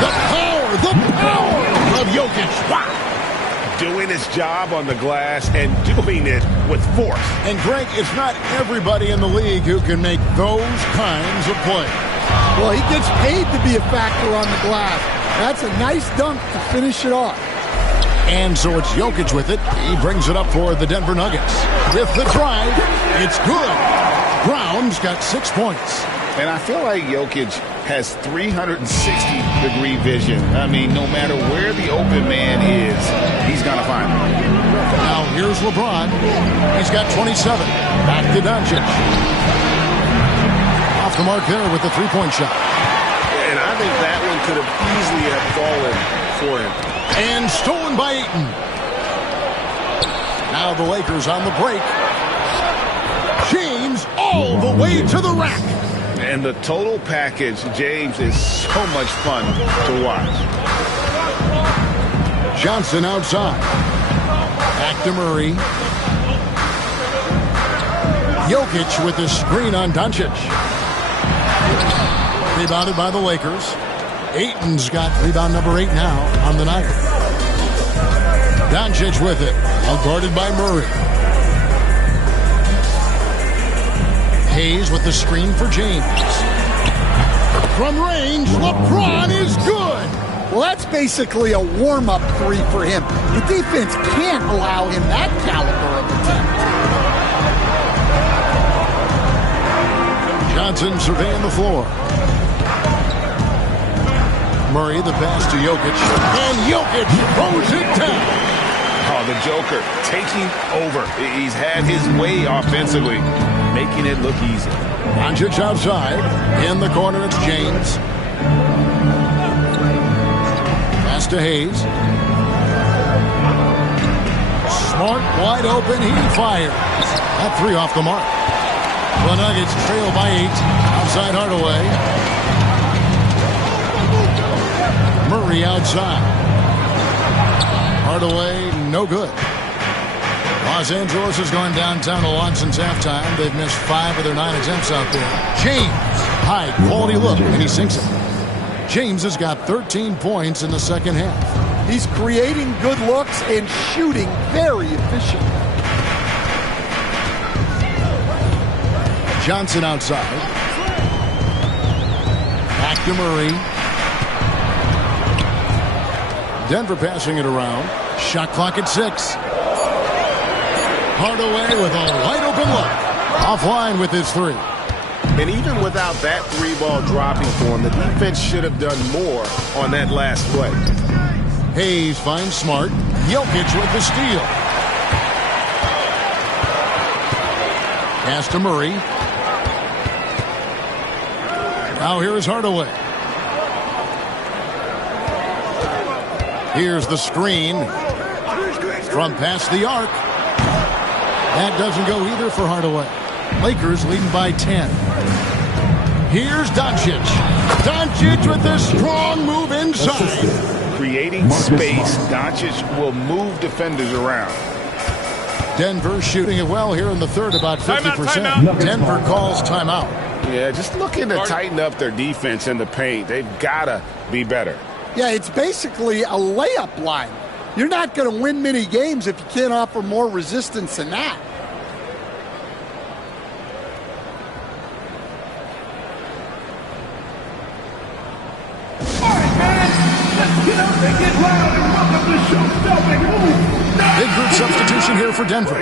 The power of Jokic. Wow. Doing his job on the glass and doing it with force. And Greg, it's not everybody in the league who can make those kinds of plays. Well, he gets paid to be a factor on the glass. That's a nice dunk to finish it off. And so it's Jokic with it. He brings it up for the Denver Nuggets. With the drive, it's good. Brown's got 6 points. And I feel like Jokic has 360-degree vision. I mean, no matter where the open man is, he's going to find him. Now here's LeBron. He's got 27. Back to Doncic. Off the mark there with the three-point shot. And I think that one could have easily have fallen for him. And stolen by Ayton. Now the Lakers on the break. James all the way to the rack. And the total package, James, is so much fun to watch. Johnson outside. Back to Murray. Jokic with the screen on Doncic. Rebounded by the Lakers. Ayton's got rebound number 8 now on the night. Doncic with it. Guarded by Murray. Hayes with the screen for James. From range, LeBron is good. Well, that's basically a warm-up three for him. The defense can't allow him that caliber of attempt. Johnson surveying the floor. Murray, the pass to Jokic. And Jokic throws it down. Oh, the Joker taking over. He's had his way offensively, making it look easy. Doncic outside. In the corner, it's James. Pass to Hayes. Smart, wide open. He fires. That three off the mark. The Nuggets trail by 8. Outside Hardaway. Murray outside. Hardaway, no good. Los Angeles has gone downtown a lot since halftime. They've missed 5 of their 9 attempts out there. James, high quality look, and he sinks it. James has got 13 points in the second half. He's creating good looks and shooting very efficiently. Johnson outside. Back to Murray. Denver passing it around. Shot clock at 6. Hardaway with a wide open look. Offline with his 3. And even without that 3-ball dropping for him, the defense should have done more on that last play. Hayes finds Smart. Jokic with the steal. Pass to Murray. Now here is Hardaway. Here's the screen from past the arc. That doesn't go either for Hardaway. Lakers leading by 10. Here's Doncic. Doncic with a strong move inside. Creating space, Doncic will move defenders around. Denver shooting it well here in the third, about 50%. Denver calls timeout. Yeah, just looking to tighten up their defense in the paint. They've got to be better. Yeah, it's basically a layup line. You're not going to win many games if you can't offer more resistance than that. All right, man. Let's get up and get loud and welcome the show stopping move. Big group substitution here for Denver.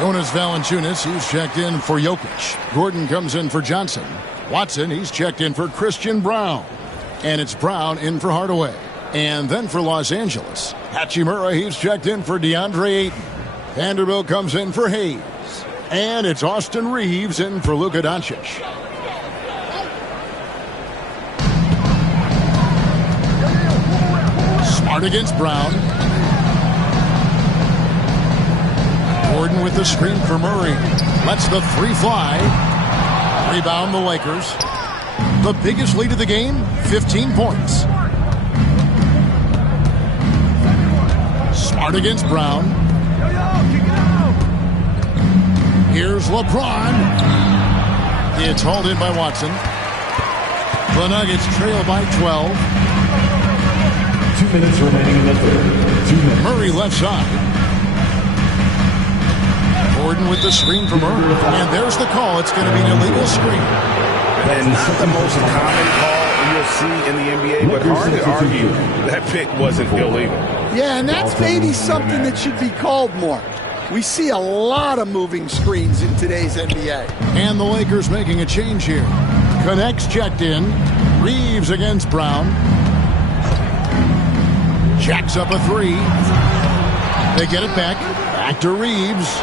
Jonas Valanciunas, he's checked in for Jokic. Gordon comes in for Johnson. Watson, he's checked in for Christian Brown. And it's Brown in for Hardaway. And then for Los Angeles, Hachimura, he's checked in for DeAndre Ayton. Vanderbilt comes in for Hayes. And it's Austin Reeves in for Luka Doncic. Smart against Brown. Gordon with the screen for Murray. Lets the 3 fly. Rebound the Lakers. The biggest lead of the game, 15 points. Smart against Brown. Here's LeBron. It's hauled in by Watson. The Nuggets trail by 12. 2 minutes remaining in the third. 2 minutes. Murray left side. Gordon with the screen for Murray. And there's the call. It's going to be an illegal screen. And not the most common call you'll see in the NBA, but hard to argue that pick wasn't illegal. Yeah, and that's maybe something that should be called more. We see a lot of moving screens in today's NBA. And the Lakers making a change here. Connects checked in. Reeves against Brown. Jacks up a 3. They get it back. Back to Reeves.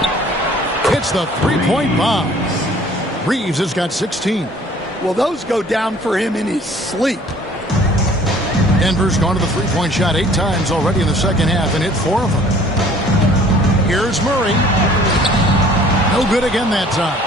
Hits the 3-point bomb. Reeves has got 16. Well, those go down for him in his sleep. Denver's gone to the 3-point shot 8 times already in the second half and hit 4 of them. Here's Murray. No good again that time.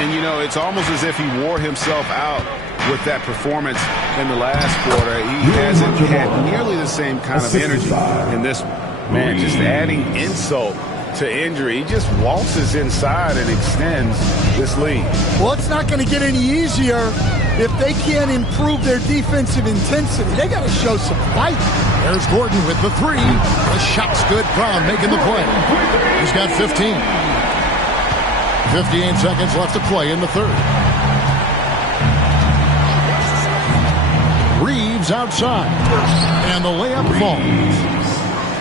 And, you know, it's almost as if he wore himself out with that performance in the last quarter. He hasn't had nearly the same kind of energy in this one. Man, just adding insult to injury. He just waltzes inside and extends this lead. Well, it's not going to get any easier if they can't improve their defensive intensity. They got to show some fight. There's Gordon with the 3. The shot's good. Brown making the play. He's got 15. 58 seconds left to play in the third. Reeves outside. And the layup falls.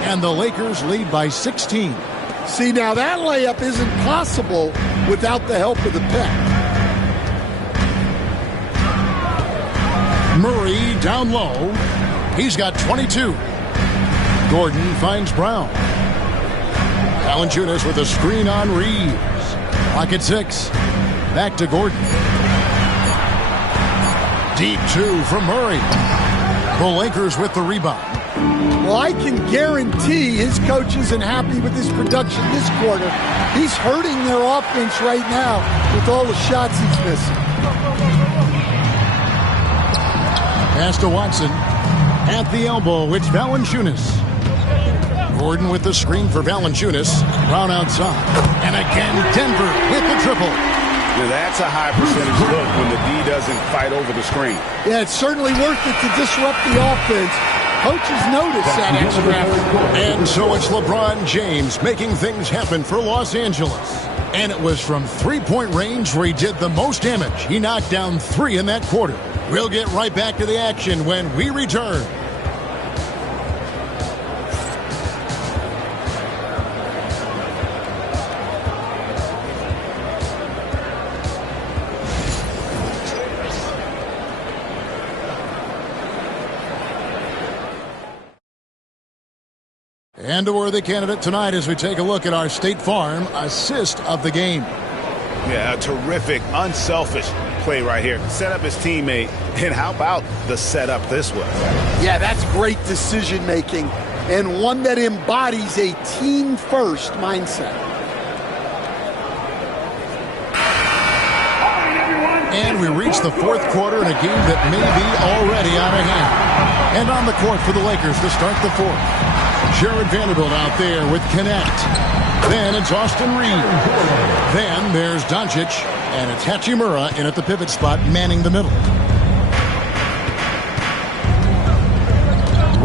And the Lakers lead by 16. See, now that layup isn't possible without the help of the pick. Murray down low. He's got 22. Gordon finds Brown. Valanciunas with a screen on Reeves. Clock at 6. Back to Gordon. Deep 2 from Murray. The Lakers with the rebound. Well, I can guarantee his coach isn't happy with his production this quarter. He's hurting their offense right now with all the shots he's missing. Pass to Watson. At the elbow, it's Valanciunas. Gordon with the screen for Valanciunas. Brown outside. And again, Denver with the triple. Now that's a high percentage look when the D doesn't fight over the screen. Yeah, it's certainly worth it to disrupt the offense. Coaches notice that extra effort. And so it's LeBron James making things happen for Los Angeles. And it was from three-point range where he did the most damage. He knocked down 3 in that quarter. We'll get right back to the action when we return. And a worthy candidate tonight as we take a look at our State Farm assist of the game. Yeah, a terrific, unselfish play right here. Set up his teammate, and how about the setup this was? Yeah, that's great decision making and one that embodies a team-first mindset. And we reach the fourth quarter in a game that may be already out of hand. And on the court for the Lakers to start the fourth. Jared Vanderbilt out there with Connect. Then it's Austin Reeves. Then there's Doncic. And it's Hachimura in at the pivot spot, manning the middle.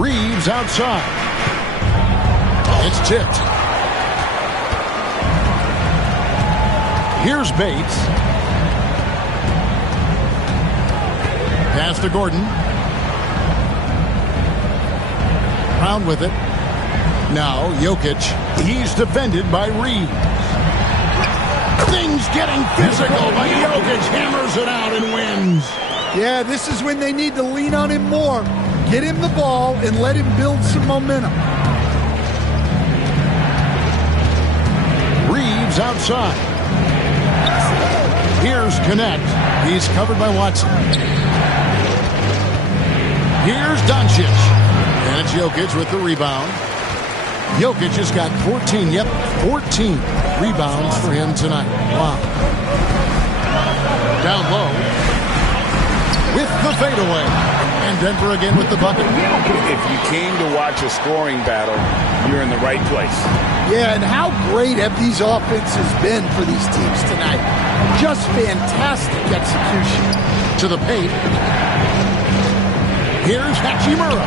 Reeves outside. It's tipped. Here's Bates. Pass to Gordon. Brown with it. Now Jokic. He's defended by Reeves. Things getting physical, but Jokic hammers it out and wins. Yeah, this is when they need to lean on him more. Get him the ball and let him build some momentum. Reeves outside. Here's Connect. He's covered by Watson. Here's Doncic. And it's Jokic with the rebound. Jokic has got 14 rebounds for him tonight. Wow. Down low. With the fadeaway. And Denver again with the bucket. If you came to watch a scoring battle, you're in the right place. Yeah, and how great have these offenses been for these teams tonight? Just fantastic execution. To the paint. Here's Hachimura.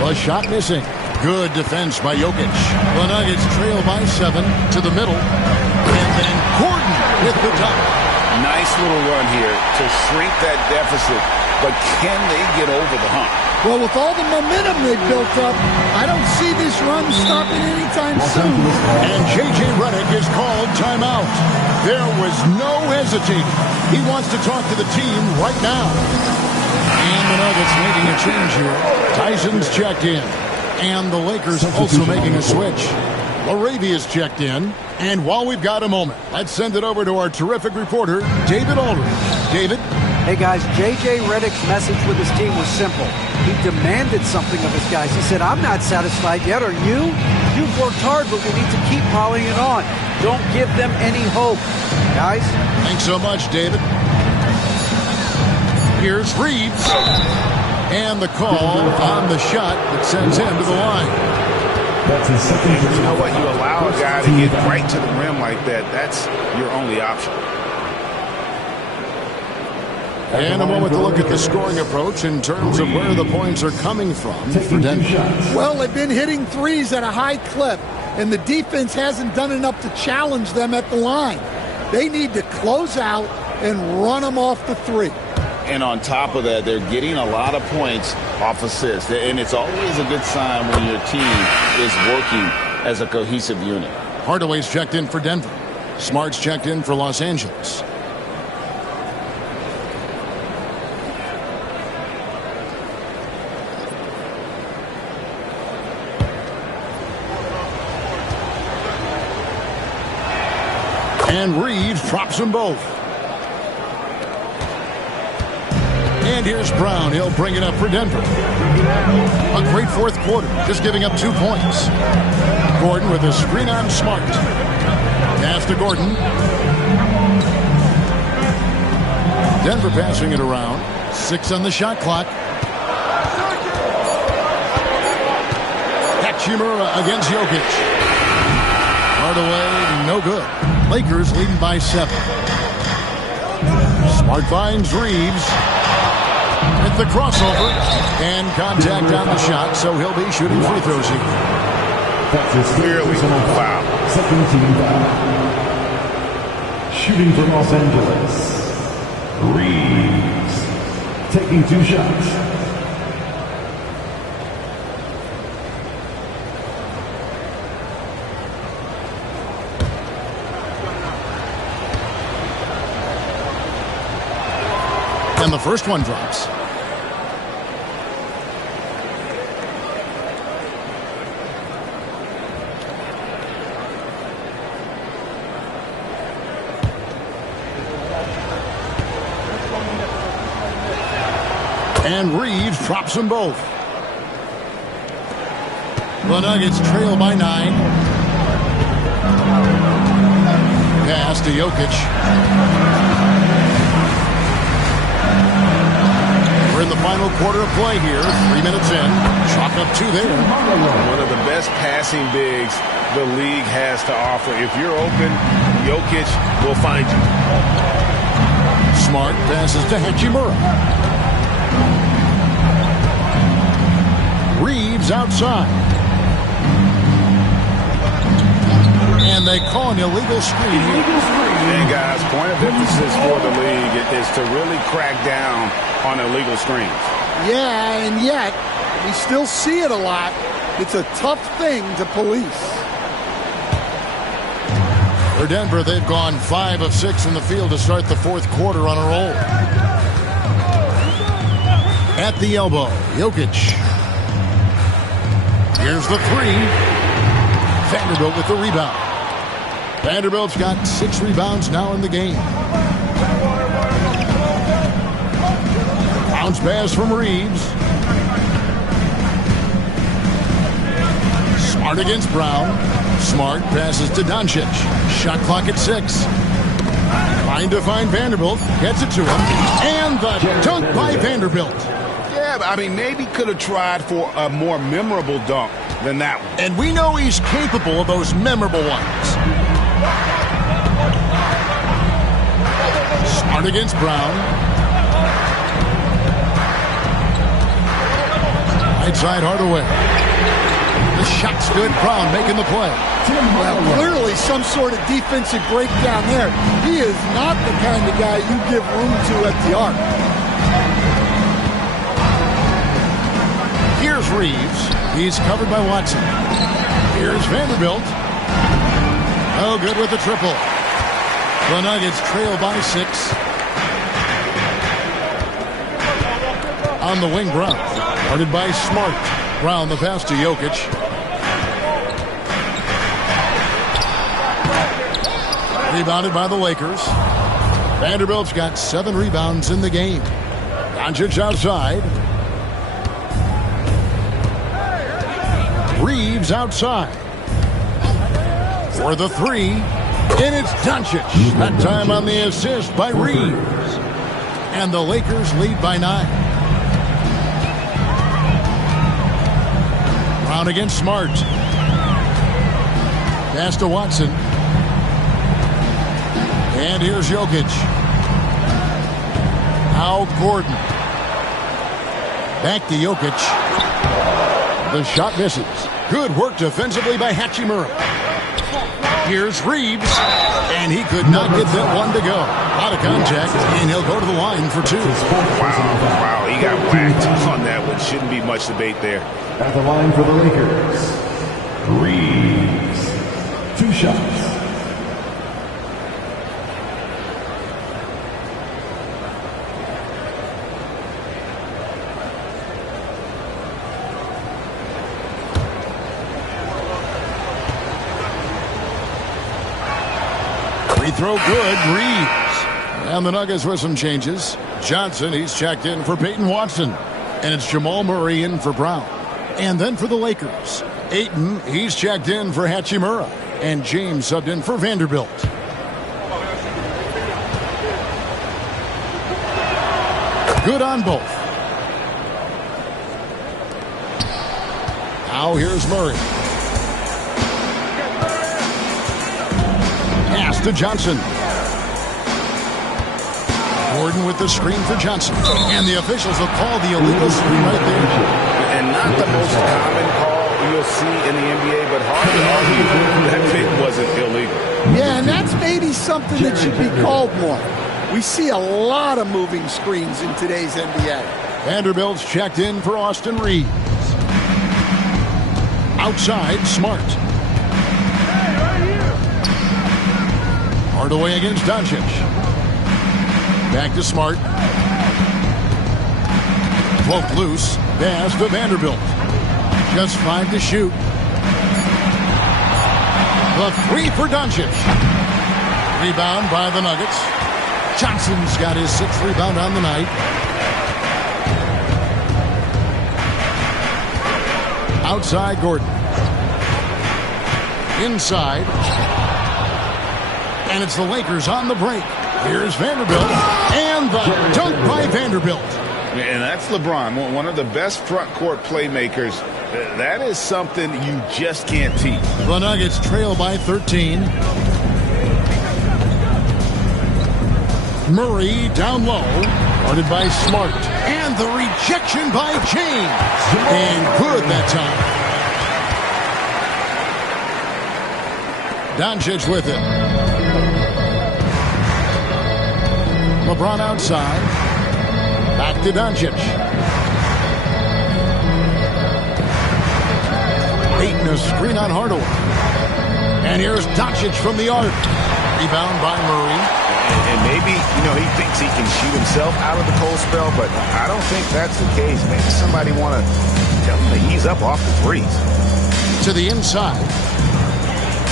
A shot missing. Good defense by Jokic. The Nuggets trail by 7 to the middle. And then Gordon with the dunk. Nice little run here to shrink that deficit, but can they get over the hump? Well, with all the momentum they've built up, I don't see this run stopping anytime soon. And J.J. Redick is called timeout. There was no hesitating. He wants to talk to the team right now. And the Nuggets making a change here. Tyson's checked in. And the Lakers also making a switch. Laravia's checked in. And while we've got a moment, let's send it over to our terrific reporter, David Aldridge. David? Hey, guys, J.J. Redick's message with his team was simple. He demanded something of his guys. He said, I'm not satisfied yet. Are you? You've worked hard, but we need to keep piling it on. Don't give them any hope. Guys? Thanks so much, David. Here's Reeves. And the call on the shot that sends him to the line. That's his second. You know what? You allow a guy to get right to the rim like that. That's your only option. And a moment to look at the scoring approach in terms of where the points are coming from for Denver. Well, they've been hitting threes at a high clip. and the defense hasn't done enough to challenge them at the line. They need to close out and run them off the three. And on top of that, they're getting a lot of points off assists. And it's always a good sign when your team is working as a cohesive unit. Hardaway's checked in for Denver. Smart's checked in for Los Angeles. And Reeves drops them both. And here's Brown. He'll bring it up for Denver. A great fourth quarter, just giving up 2 points. Gordon with a screen on Smart. Pass to Gordon. Denver passing it around. 6 on the shot clock. Hachimura against Jokic. Hardaway, no good. Lakers leading by 7. Smart finds Reeves. With the crossover and contact on the shot, so he'll be shooting free throws here. That's his Clearly foul. Second team foul. Shooting for Los Angeles. Reeves. Taking 2 shots. And the first one drops. And Reeves drops them both. The Nuggets trail by 9. Pass to Jokic. We're in the final quarter of play here. 3 minutes in. Chalk up 2 there. One of the best passing bigs the league has to offer. If you're open, Jokic will find you. Smart passes to Hachimura. Reeves outside. And they call an illegal screen. And guys, point of emphasis for the league is to really crack down on illegal screens. Yeah, and yet we still see it a lot. It's a tough thing to police. For Denver, they've gone 5 of 6 in the field to start the fourth quarter on a roll. At the elbow, Jokic. Here's the 3. Vanderbilt with the rebound. Vanderbilt's got 6 rebounds now in the game. Bounce pass from Reeves. Smart against Brown. Smart passes to Doncic. Shot clock at 6. Trying to find Vanderbilt. Gets it to him. And the dunk by Vanderbilt. Yeah, but I mean, maybe could have tried for a more memorable dunk than that one. And we know he's capable of those memorable ones. Smart against Brown. Right side Hardaway. The shot's good. Brown making the play. Well, clearly some sort of defensive breakdown there. He is not the kind of guy you give room to at the arc. Here's Reeves. He's covered by Watson. Here's Vanderbilt. Oh, good with the triple. The Nuggets trail by 6. On the wing, Brown. Guarded by Smart. Brown the pass to Jokic. Rebounded by the Lakers. Vanderbilt's got 7 rebounds in the game. Doncic outside. Reeves outside. For the 3. And it's Doncic. That time on the assist by Reeves. And the Lakers lead by 9. Brown against Smart. Pass to Watson. And here's Jokic. Now Gordon. Back to Jokic. The shot misses. Good work defensively by Hachimura. Here's Reeves, and he could not get that one to go. A lot of contact, and he'll go to the line for 2. Wow, he got whacked on that one. Shouldn't be much debate there. At the line for the Lakers, Reeves. 2 shots. Free throw good, Reeves. And the Nuggets with some changes. Johnson, he's checked in for Peyton Watson. And it's Jamal Murray in for Brown. And then for the Lakers, Ayton, he's checked in for Hachimura. And James subbed in for Vanderbilt. Good on both. Now here's Murray. Pass to Johnson. Gordon with the screen for Johnson. And the officials will call the illegal screen right there. And not the most common call you'll see in the NBA, but hard to argue that pick wasn't illegal. Yeah, and that's maybe something that should be called more. We see a lot of moving screens in today's NBA. Vanderbilt's checked in for Austin Reeves. Outside, Smart. Hardaway against Doncic. Back to Smart. Broke loose. Pass to Vanderbilt. Just 5 to shoot. The 3 for Doncic. Rebound by the Nuggets. Johnson's got his 6th rebound on the night. Outside, Gordon. Inside. And it's the Lakers on the break. Here's Vanderbilt. And the dunk by Vanderbilt. And that's LeBron, one of the best front court playmakers. That is something you just can't teach. The Nuggets trail by 13. Murray down low. Guarded by Smart. And the rejection by James. And good that time. Doncic with it. LeBron outside. Back to Doncic. Ayton a screen on Hardaway. And here's Doncic from the arc. Rebound by Murray. And maybe, he thinks he can shoot himself out of the cold spell, but I don't think that's the case. Maybe somebody want to tell him to ease up off the threes. To the inside.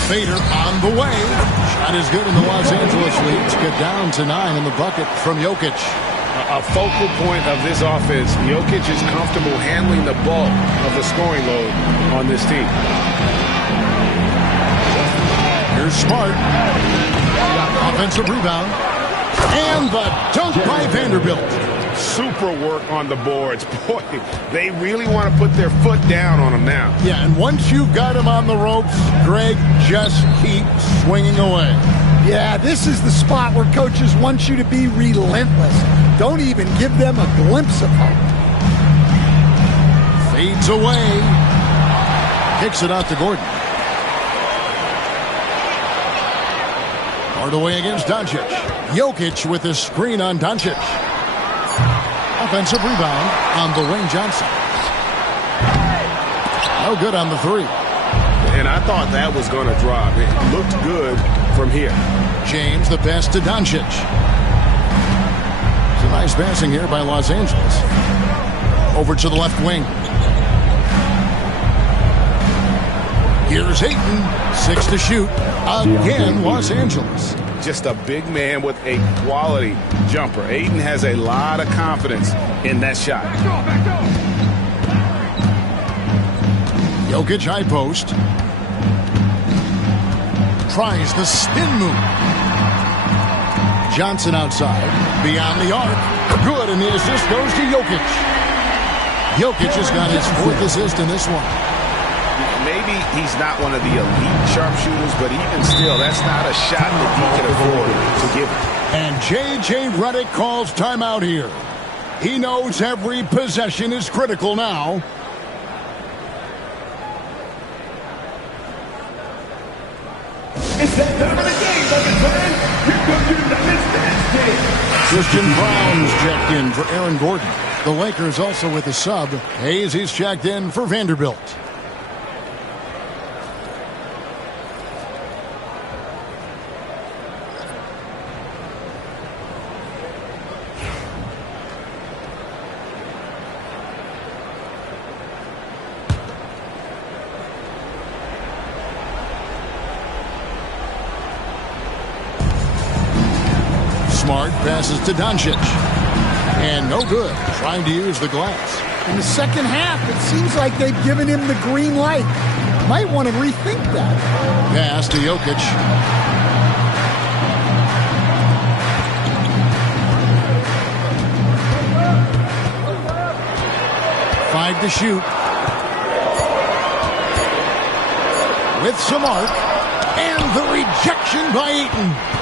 Fader on the way. Shot is good in the Los Angeles lead to get down to 9 in the bucket from Jokic. A focal point of this offense. Jokic is comfortable handling the bulk of the scoring load on this team. Here's Smart. Offensive rebound. And the dunk by Vanderbilt. Super work on the boards. Boy, they really want to put their foot down on him now. Yeah, and once you've got him on the ropes, Greg, just keep swinging away. Yeah, this is the spot where coaches want you to be relentless. Don't even give them a glimpse of hope. Fades away. Kicks it out to Gordon. Hardaway against Doncic. Jokic with his screen on Doncic. Offensive rebound on Dwayne Johnson. No good on the 3. And I thought that was going to drop. It looked good from here. James, the pass to Doncic. Some nice passing here by Los Angeles. Over to the left wing. Here's Ayton. 6 to shoot. Again, Los Angeles. Just a big man with a quality jumper. Ayton has a lot of confidence in that shot. Jokic high post. Tries the spin move. Johnson outside. Beyond the arc. Good, and the assist goes to Jokic. Jokic has got his 4th assist in this one. Maybe he's not one of the elite sharpshooters, but even still, that's not a shot that he can afford to give. And J.J. Redick calls timeout here. He knows every possession is critical now. Set time of the game, my friend. Here comes your Nuggets match game. Christian Brown's checked in for Aaron Gordon. The Lakers also with a sub. Hayes, he's checked in for Vanderbilt. Smart passes to Doncic. And no good, trying to use the glass. In the second half, it seems like they've given him the green light. Might want to rethink that. Pass to Jokic. Five to shoot. With some arc. And the rejection by Ayton.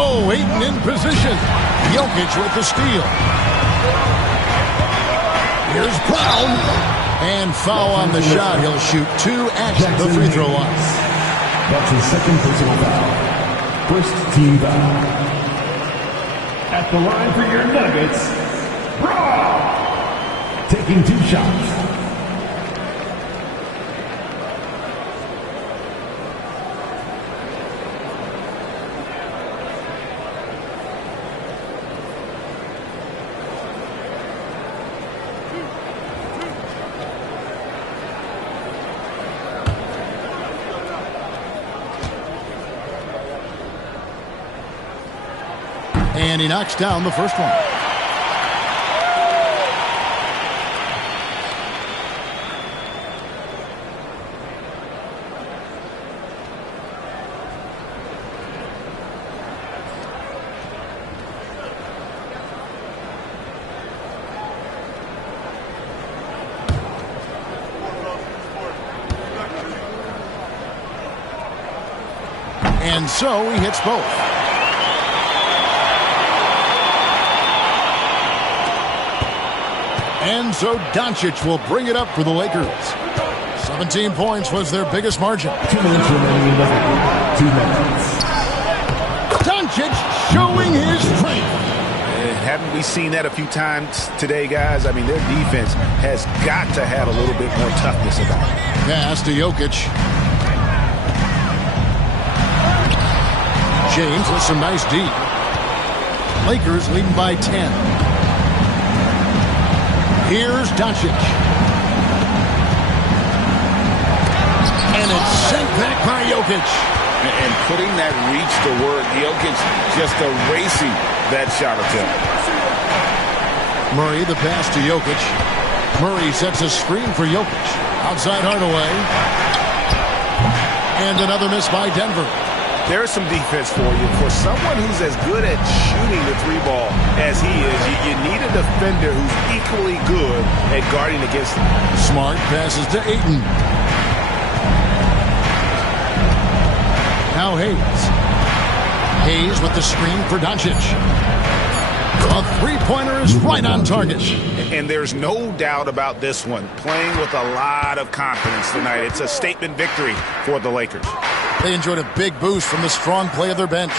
Oh, Ayton in position. Jokic with the steal. Here's Brown. And foul on the shot. He'll shoot 2 at the free throw line. That's his second personal foul. First team foul. At the line for your Nuggets, Brown. Taking 2 shots. And he knocks down the first one. And so he hits both. And so Doncic will bring it up for the Lakers. 17 points was their biggest margin. 2 minutes remaining in the half. 2 minutes. Doncic showing his strength. Haven't we seen that a few times today, guys? I mean, their defense has got to have a little bit more toughness about it. Pass to Jokic. James with some nice D. Lakers leading by 10. Here's Doncic. And it's sent back by Jokic. And putting that reach to work, Jokic just erasing that shot attempt. Murray the pass to Jokic. Murray sets a screen for Jokic. Outside Hardaway. And another miss by Denver. There's some defense for you. For someone who's as good at shooting the 3-ball as he is, you need a defender who's equally good at guarding against him. Smart passes to Ayton. Now Hayes. Hayes with the screen for Doncic. A three-pointer is right on target. And there's no doubt about this one. Playing with a lot of confidence tonight. It's a statement victory for the Lakers. They enjoyed a big boost from the strong play of their bench.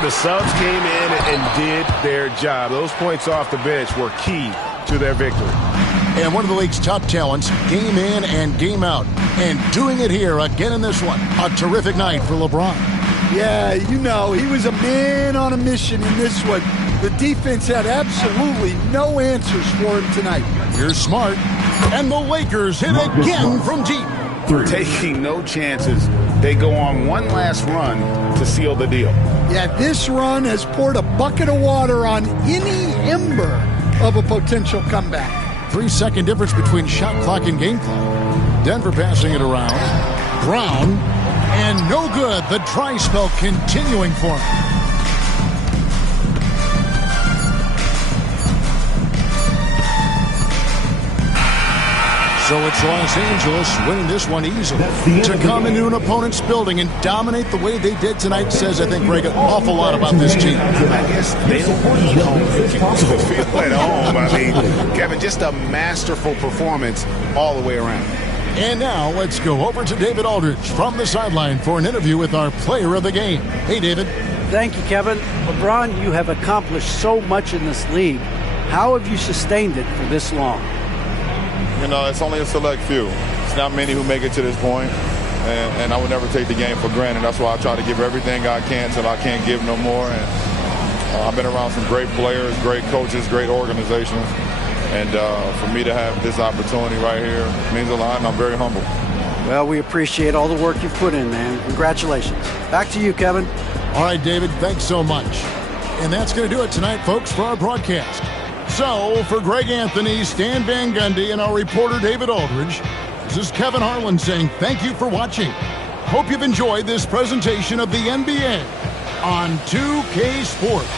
The subs came in and did their job. Those points off the bench were key to their victory. And one of the league's top talents, game in and game out. And doing it here again in this one. A terrific night for LeBron. Yeah, you know, he was a man on a mission in this one. The defense had absolutely no answers for him tonight. Here's Smart. And the Lakers hit again from deep. Taking no chances. They go on one last run to seal the deal. Yeah, this run has poured a bucket of water on any ember of a potential comeback. 3-second difference between shot clock and game clock. Denver passing it around. Brown. And no good. The dry spell continuing for him. So it's Los Angeles winning this one easily. To come into an opponent's building and dominate the way they did tonight says, I think, Greg, an awful lot about this team. I guess they don't feel at home. I mean, Kevin, just a masterful performance all the way around. And now let's go over to David Aldridge from the sideline for an interview with our player of the game. Hey, David. Thank you, Kevin. LeBron, you have accomplished so much in this league. How have you sustained it for this long? You know, it's only a select few. It's not many who make it to this point, and I would never take the game for granted. That's why I try to give everything I can till I can't give no more. And I've been around some great players, great coaches, great organizations. And for me to have this opportunity right here means a lot, and I'm very humble. Well, we appreciate all the work you've put in, man. Congratulations. Back to you, Kevin. All right, David, thanks so much. And that's going to do it tonight, folks, for our broadcast. So, for Greg Anthony, Stan Van Gundy, and our reporter, David Aldridge, this is Kevin Harlan saying thank you for watching. Hope you've enjoyed this presentation of the NBA on 2K Sports.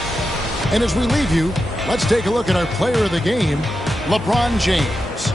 And as we leave you, let's take a look at our player of the game, LeBron James.